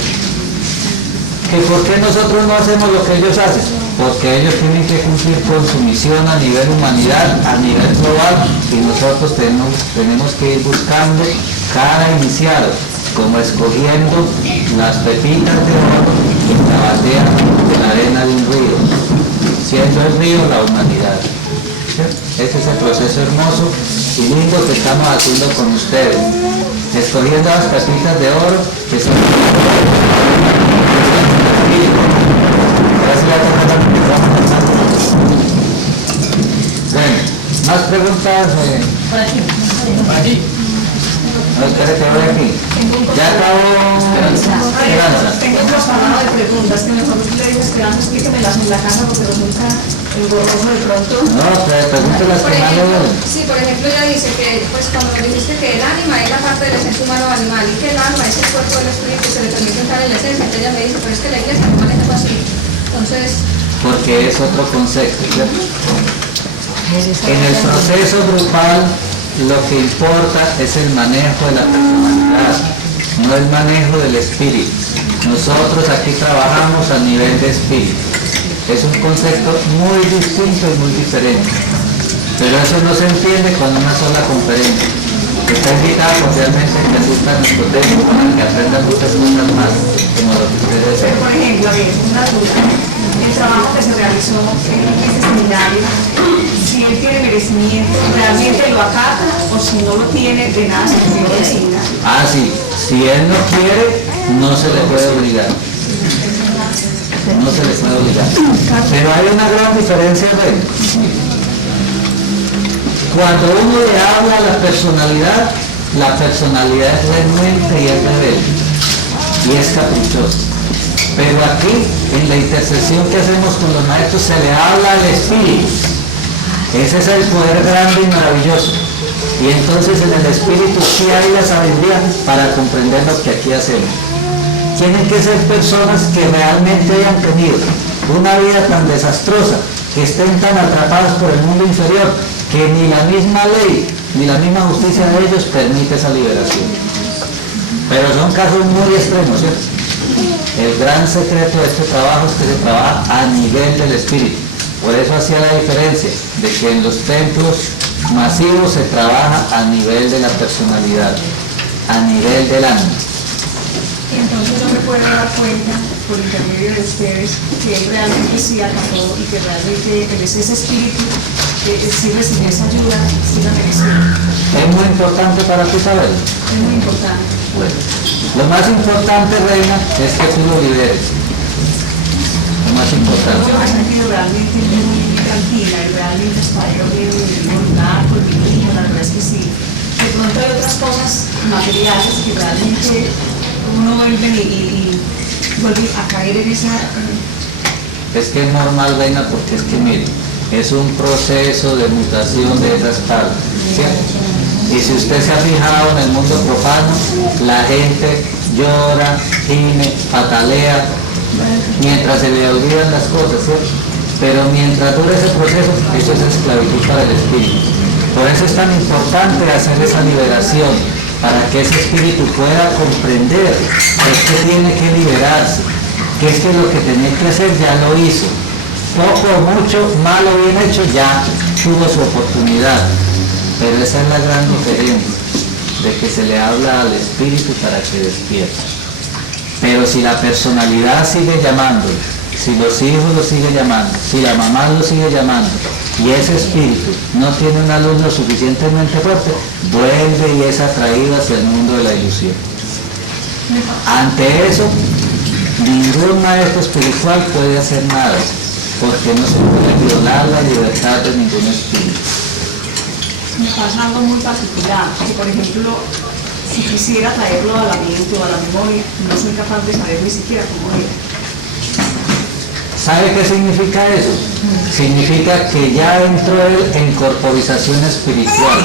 Que por qué nosotros no hacemos lo que ellos hacen, porque ellos tienen que cumplir con su misión a nivel humanidad, a nivel global, y nosotros tenemos que ir buscando cada iniciado, como escogiendo las pepitas de oro en la batea de la arena de un río, siendo el río la humanidad. ¿Cierto? Este es el proceso hermoso y lindo que estamos haciendo con ustedes, escogiendo las pepitas de oro que son bueno, más preguntas. Por aquí. Por aquí. No, espérate, voy aquí. Ya acabó. Esperanza. Tengo un traslado de preguntas que mejor le digo Esperanza, explíquemelas en la casa porque resulta engorroso de pronto. No, pregúntale las Por que más le ejemplo, duelen. sí, por ejemplo, ella dice que, pues cuando dijiste que el ánima es la parte del esencia humano o animal y que el alma es el cuerpo del espíritu que se le permite entrar en la esencia, entonces ella me dice, pero es que la iglesia no maneja algo así. Entonces, Porque es otro concepto, ¿cierto? En el proceso grupal lo que importa es el manejo de la personalidad, no el manejo del espíritu. Nosotros aquí trabajamos a nivel de espíritu. Es un concepto muy distinto y muy diferente. Pero eso no se entiende con una sola conferencia. Está invitado cordialmente a que asista a nuestro templo para que aprenda muchas cosas más, como lo que ustedes pero desean. por ejemplo, a ver, una duda. El trabajo que se realizó en este seminario, si él tiene merecimiento, ¿realmente lo acata o si no lo tiene, de nada se le designa? Ah, sí. Si él no quiere, no se le puede obligar. No se le puede obligar. Pero hay una gran diferencia, Rey. Cuando uno le habla a la personalidad es renuente y es rebelde. Y es caprichosa. Pero aquí, en la intercesión que hacemos con los maestros, se le habla al espíritu. Ese es el poder grande y maravilloso. Y entonces en el espíritu sí hay la sabiduría para comprender lo que aquí hacemos. Tienen que ser personas que realmente hayan tenido una vida tan desastrosa, que estén tan atrapadas por el mundo inferior, que ni la misma ley, ni la misma justicia de ellos permite esa liberación. Pero son casos muy extremos, ¿cierto? El gran secreto de este trabajo es que se trabaja a nivel del espíritu. Por eso hacía la diferencia de que en los templos masivos se trabaja a nivel de la personalidad, a nivel del alma. Y entonces yo me puedo dar cuenta, por intermedio de ustedes, que él realmente sí acató y que realmente ese espíritu que sí recibió esa ayuda, sí la mereció. Es muy importante para ti saberlo. Es muy importante. Bueno, lo más importante, Reina, es que tú lo liberes. Lo más importante. Yo me he sentido realmente muy tranquila y realmente está yo bien en el mismo lugar, con mi niño, la verdad es que sí. De pronto hay otras cosas materiales que realmente uno vuelve y vuelve a caer en esa... Es que es normal, Reina, porque es que, mire, es un proceso de mutación de esas partes, ¿cierto? Y si usted se ha fijado en el mundo profano, la gente llora, gime, patalea, mientras se le olvidan las cosas, ¿cierto? Pero mientras dure ese proceso, eso es esclavitud para el espíritu. Por eso es tan importante hacer esa liberación, para que ese espíritu pueda comprender que es que tiene que liberarse, que es que lo que tenía que hacer ya lo hizo. Poco o mucho, mal o bien hecho, ya tuvo su oportunidad. Pero esa es la gran diferencia, de que se le habla al espíritu para que despierte. Pero si la personalidad sigue llamando, si los hijos lo siguen llamando, si la mamá lo sigue llamando, y ese espíritu no tiene una luz lo suficientemente fuerte, vuelve y es atraído hacia el mundo de la ilusión. Ante eso, ningún maestro espiritual puede hacer nada, porque no se puede violar la libertad de ningún espíritu. Me pasa algo muy particular, que por ejemplo, si quisiera traerlo a la mente o a la memoria, no soy capaz de saber ni siquiera cómo era. ¿Sabe qué significa eso? Significa que ya entró él en corporización espiritual.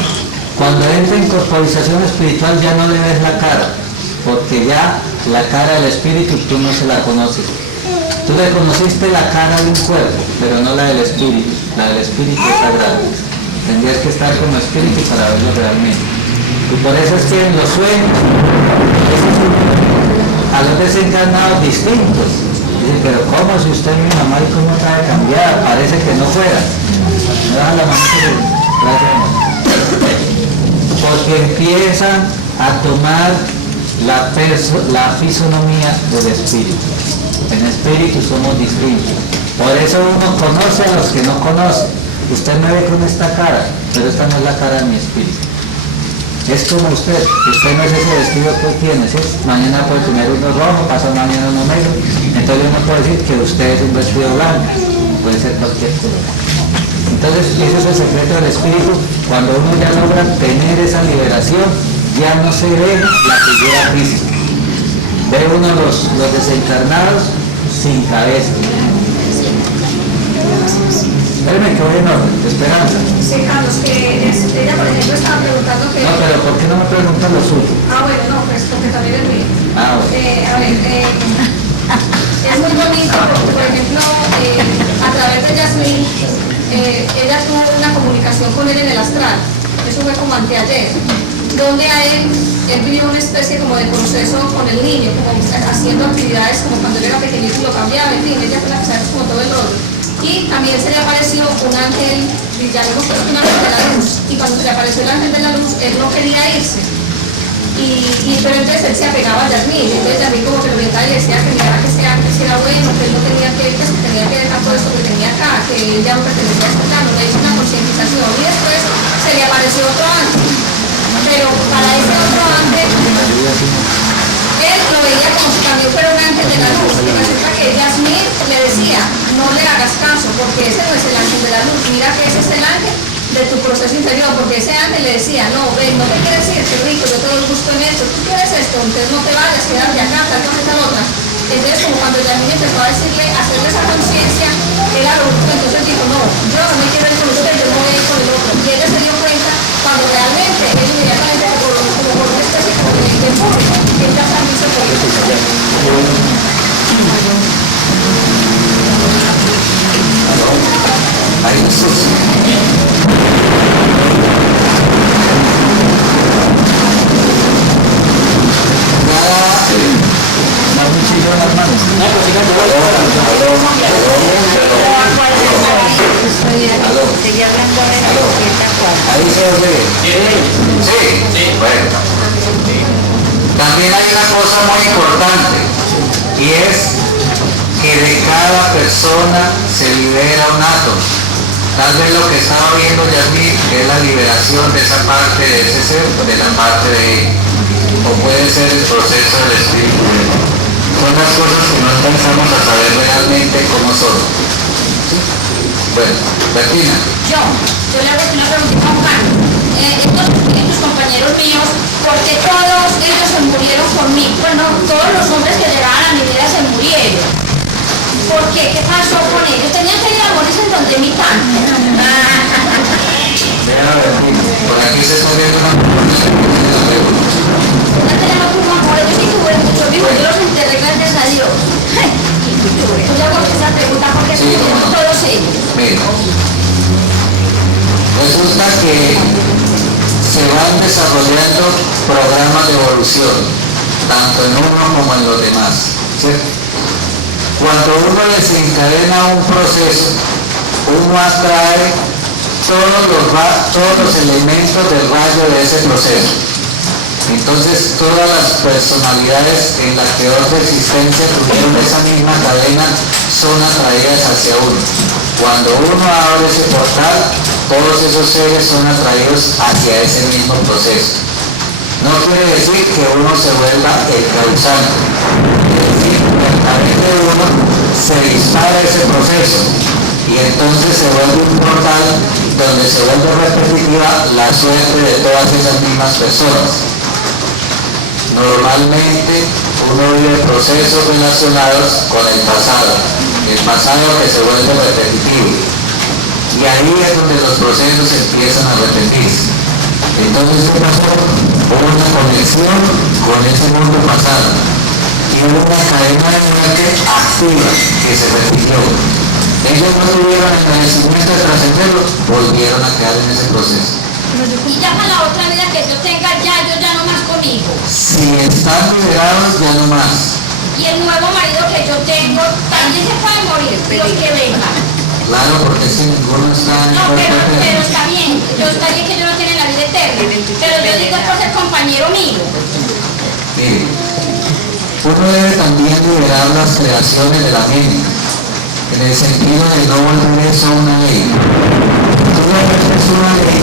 Cuando entra en corporización espiritual ya no le ves la cara, porque ya la cara del espíritu tú no se la conoces. Tú le conociste la cara de un cuerpo, pero no la del espíritu. La del espíritu es sagrada. Tendrías que estar como espíritu para verlo realmente. Y por eso es que en los sueños, a los desencarnados distintos, dicen, pero ¿cómo si usted es mi mamá y cómo está de cambiar? Parece que no fuera. Me da la mano, gracias. Porque empiezan a tomar la fisonomía del espíritu. En espíritu somos distintos. Por eso uno conoce a los que no conoce. usted me ve con esta cara, pero esta no es la cara de mi espíritu. Es como usted no es ese vestido que tiene, ¿sí? Mañana puede tener uno rojo, pasa mañana uno negro, entonces yo no puedo decir que usted es un vestido blanco, puede ser cualquier color. Entonces ese es el secreto del espíritu. Cuando uno ya logra tener esa liberación, ya no se ve la figura física, ve uno los desencarnados sin cabeza. Espérame que voy en orden, Esperanza. Sí, Carlos, que ella, por ejemplo, estaba preguntando que... No, pero ¿por qué no me preguntas lo suyo? Bueno, no, pues porque también es mío. Bueno. Es muy bonito porque, por ejemplo, a través de Yasmín, ella tuvo una comunicación con él en el astral. Eso fue como anteayer, donde a él vivió una especie como de proceso con el niño, como haciendo actividades como cuando él era pequeñito y lo cambiaba, en fin, ella fue la que sabe como todo el rollo. Y también se le apareció un ángel, ya le hemos puesto un ángel de la luz, y cuando se le apareció el ángel de la luz, él no quería irse. Pero entonces él se apegaba a Yasmín, entonces Yasmín como que lo orientaba y le decía que mirara que ese ángel era bueno, que él no tenía que dejar todo esto que tenía acá, que él ya no pertenecía a este plano, le hizo una concientización, y después se le apareció otro ángel. Pero para ese otro ángel, él lo veía como si también fuera un ángel de la luz, y resulta que Yasmín le decía, no le hagas caso, porque ese no es el ángel de la luz, mira que ese es el ángel de tu proceso interior, porque ese ángel le decía, no, ven, no te quieres ir, qué rico, yo te doy gusto en esto, tú quieres esto, entonces no te vayas, quédate acá, tal cosa, tal otra. Entonces como cuando Yasmín empezó a decirle, a hacerle esa conciencia, era lo único, entonces dijo, no, yo no me quiero ir con usted, yo no voy a ir con el otro. Y ella se dio cuenta cuando realmente, él inmediatamente como por una especie como de público, que él ya se hizo por eso. Ahí Jesús. Ahí se oye. Sí, bueno. También hay una cosa muy importante y es que de cada persona se libera un átomo. Tal vez lo que estaba viendo Yasmín es la liberación de esa parte de ese ser, de la parte de él. O puede ser el proceso del espíritu. Son las cosas que no alcanzamos a saber realmente cómo son. ¿Sí? Bueno, Bertina. Yo le hago una preguntita a Juan. Estos espíritus compañeros míos, ¿por qué todos ellos se murieron por mí? Bueno, todos los hombres que llegaban a mi vida se murieron. ¿Por qué? ¿Qué pasó con ellos? Tenían que ir a morirse en donde mi tanto. Por aquí se está viendo una pregunta. No tenemos un amor, yo sí tuve muchos vivos, yo los enterré gracias a Dios. Yo hago esa pregunta porque se murieron todos ellos. Mira, resulta que se van desarrollando programas de evolución, tanto en uno como en los demás, ¿cierto? Cuando uno desencadena un proceso, uno atrae todos los elementos del rayo de ese proceso. Entonces todas las personalidades en la que otra existencia tuvieron esa misma cadena son atraídas hacia uno. Cuando uno abre ese portal, todos esos seres son atraídos hacia ese mismo proceso. No quiere decir que uno se vuelva el causante, quiere decir que a través de uno se dispara ese proceso y entonces se vuelve un portal donde se vuelve repetitiva la suerte de todas esas mismas personas. Normalmente uno vive procesos relacionados con el pasado que se vuelve repetitivo. Y ahí es donde los procesos empiezan a repetirse. Entonces, ¿qué pasó? Hubo una conexión con ese mundo pasado y hubo una cadena de muerte activa que se repitió. Ellos no tuvieron el merecimiento de trascenderlo, volvieron a quedar en ese proceso. Y ya para la otra vida que yo tenga, ellos ya no más conmigo. Si están liberados, ya no más. Y el nuevo marido que yo tengo, también se puede morir, los que vengan. Claro, porque si ninguno está en No, pero está bien que yo no tiene la vida eterna, pero yo digo por ser compañero mío. Mire, uno debe también liberar las creaciones de la mente, en el sentido de no volver eso una ley. esta es una ley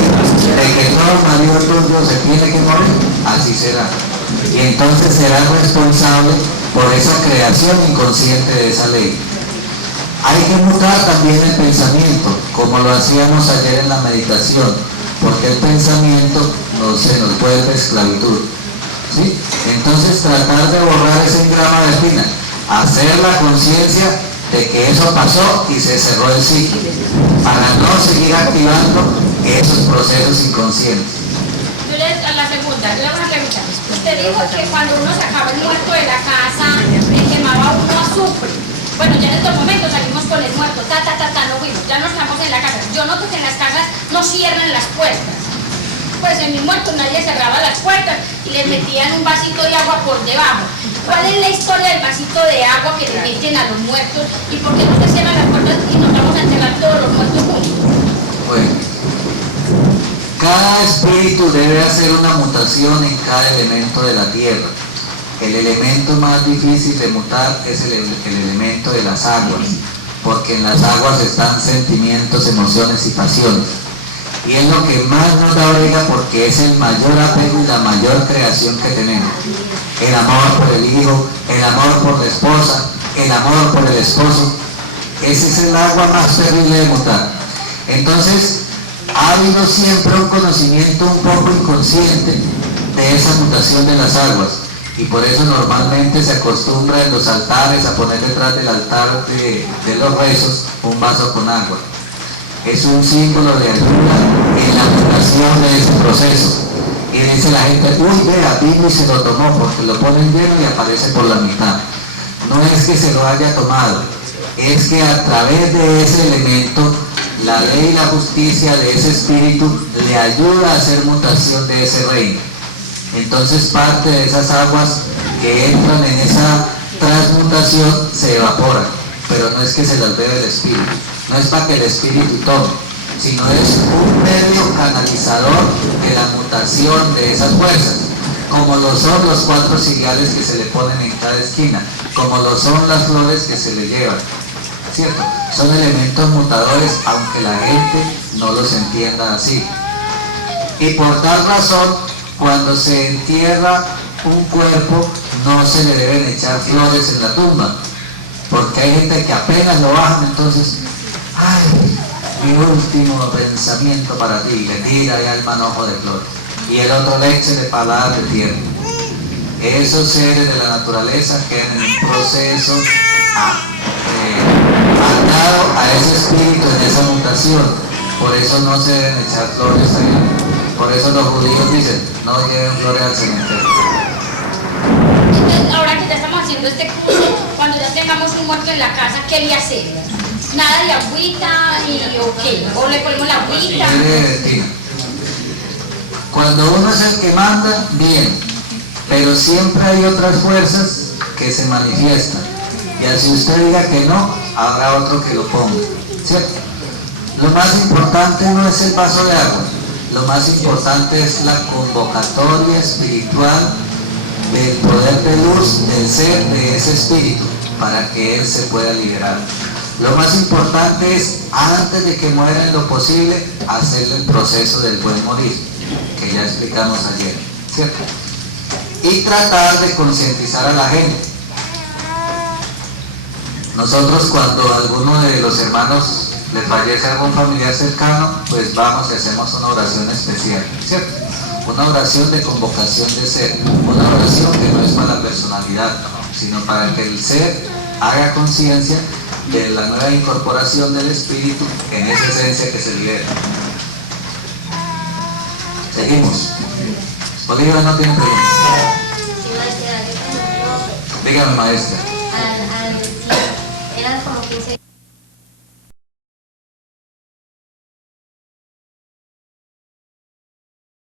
de que todo marido tuyo se tiene que morir, así será. Y entonces será responsable por esa creación inconsciente de esa ley. Hay que mutar también el pensamiento, como lo hacíamos ayer en la meditación, porque el pensamiento se nos vuelve esclavitud. ¿Sí? Entonces tratar de borrar ese engrama de espina, hacer la conciencia de que eso pasó y se cerró el ciclo, para no seguir activando esos procesos inconscientes. Yo le a la segunda, yo le hago una pregunta. Usted dijo que cuando uno sacaba el muerto de la casa, le quemaba uno azufre. Bueno, ya en estos momentos salimos con el muerto, no fuimos, ya no estamos en la casa. Yo noto que en las casas no cierran las puertas. Pues en mi muerto nadie cerraba las puertas y les metían un vasito de agua por debajo. ¿Cuál es la historia del vasito de agua que le meten a los muertos y por qué no se cierran las puertas y nos vamos a enterrar todos los muertos juntos? Bueno, cada espíritu debe hacer una mutación en cada elemento de la tierra. El elemento más difícil de mutar es el elemento de las aguas, porque en las aguas están sentimientos, emociones y pasiones. Y es lo que más nos da brega porque es el mayor apego y la mayor creación que tenemos. El amor por el hijo, el amor por la esposa, el amor por el esposo. Ese es el agua más terrible de mutar. Entonces, ha habido siempre un conocimiento un poco inconsciente de esa mutación de las aguas. Y por eso normalmente se acostumbra en los altares a poner detrás del altar de los rezos un vaso con agua. Es un símbolo de ayuda en la mutación de ese proceso. Y dice la gente, uy, vea, vino y se lo tomó, porque lo ponen lleno y aparece por la mitad. No es que se lo haya tomado, es que a través de ese elemento, la ley y la justicia de ese espíritu le ayuda a hacer mutación de ese reino. Entonces parte de esas aguas que entran en esa transmutación se evaporan, pero no es que se las bebe el espíritu. No es para que el espíritu tome, sino es un medio canalizador de la mutación de esas fuerzas, como lo son los 4 ciriales que se le ponen en cada esquina, como lo son las flores que se le llevan, ¿cierto? Son elementos mutadores, aunque la gente no los entienda así. Y por tal razón, cuando se entierra un cuerpo, no se le deben echar flores en la tumba, porque hay gente que apenas lo bajan, entonces, ay, mi último pensamiento para ti, le tira ya el manojo de flores, y el otro le echa de palabras de tierra. Esos seres de la naturaleza quedan en un proceso atado a ese espíritu, en esa mutación. Por eso no se deben echar flores allá. Por eso los judíos dicen, no lleven flores al cementerio. Entonces, ahora que ya estamos haciendo este curso, cuando ya tengamos un muerto en la casa, ¿qué le hacemos? ¿Nada de agüita o qué? ¿O le ponemos la agüita? Cuando uno es el que manda, bien, pero siempre hay otras fuerzas que se manifiestan. Y así usted diga que no, habrá otro que lo ponga, ¿cierto? Lo más importante no es el vaso de agua, lo más importante es la convocatoria espiritual del poder de luz del ser de ese espíritu para que él se pueda liberar. Lo más importante es, antes de que muera en lo posible, hacerle el proceso del buen morir, que ya explicamos ayer, ¿cierto? Y tratar de concientizar a la gente. Nosotros, cuando a alguno de los hermanos le fallece algún familiar cercano, pues vamos y hacemos una oración especial, ¿cierto? Una oración de convocación de ser, una oración que no es para la personalidad, sino para que el ser haga conciencia de la nueva incorporación del espíritu en esa esencia que se libera. Seguimos. Bolívar no tiene preguntas. Sí, maestra, yo Dígame, maestra. eran como 15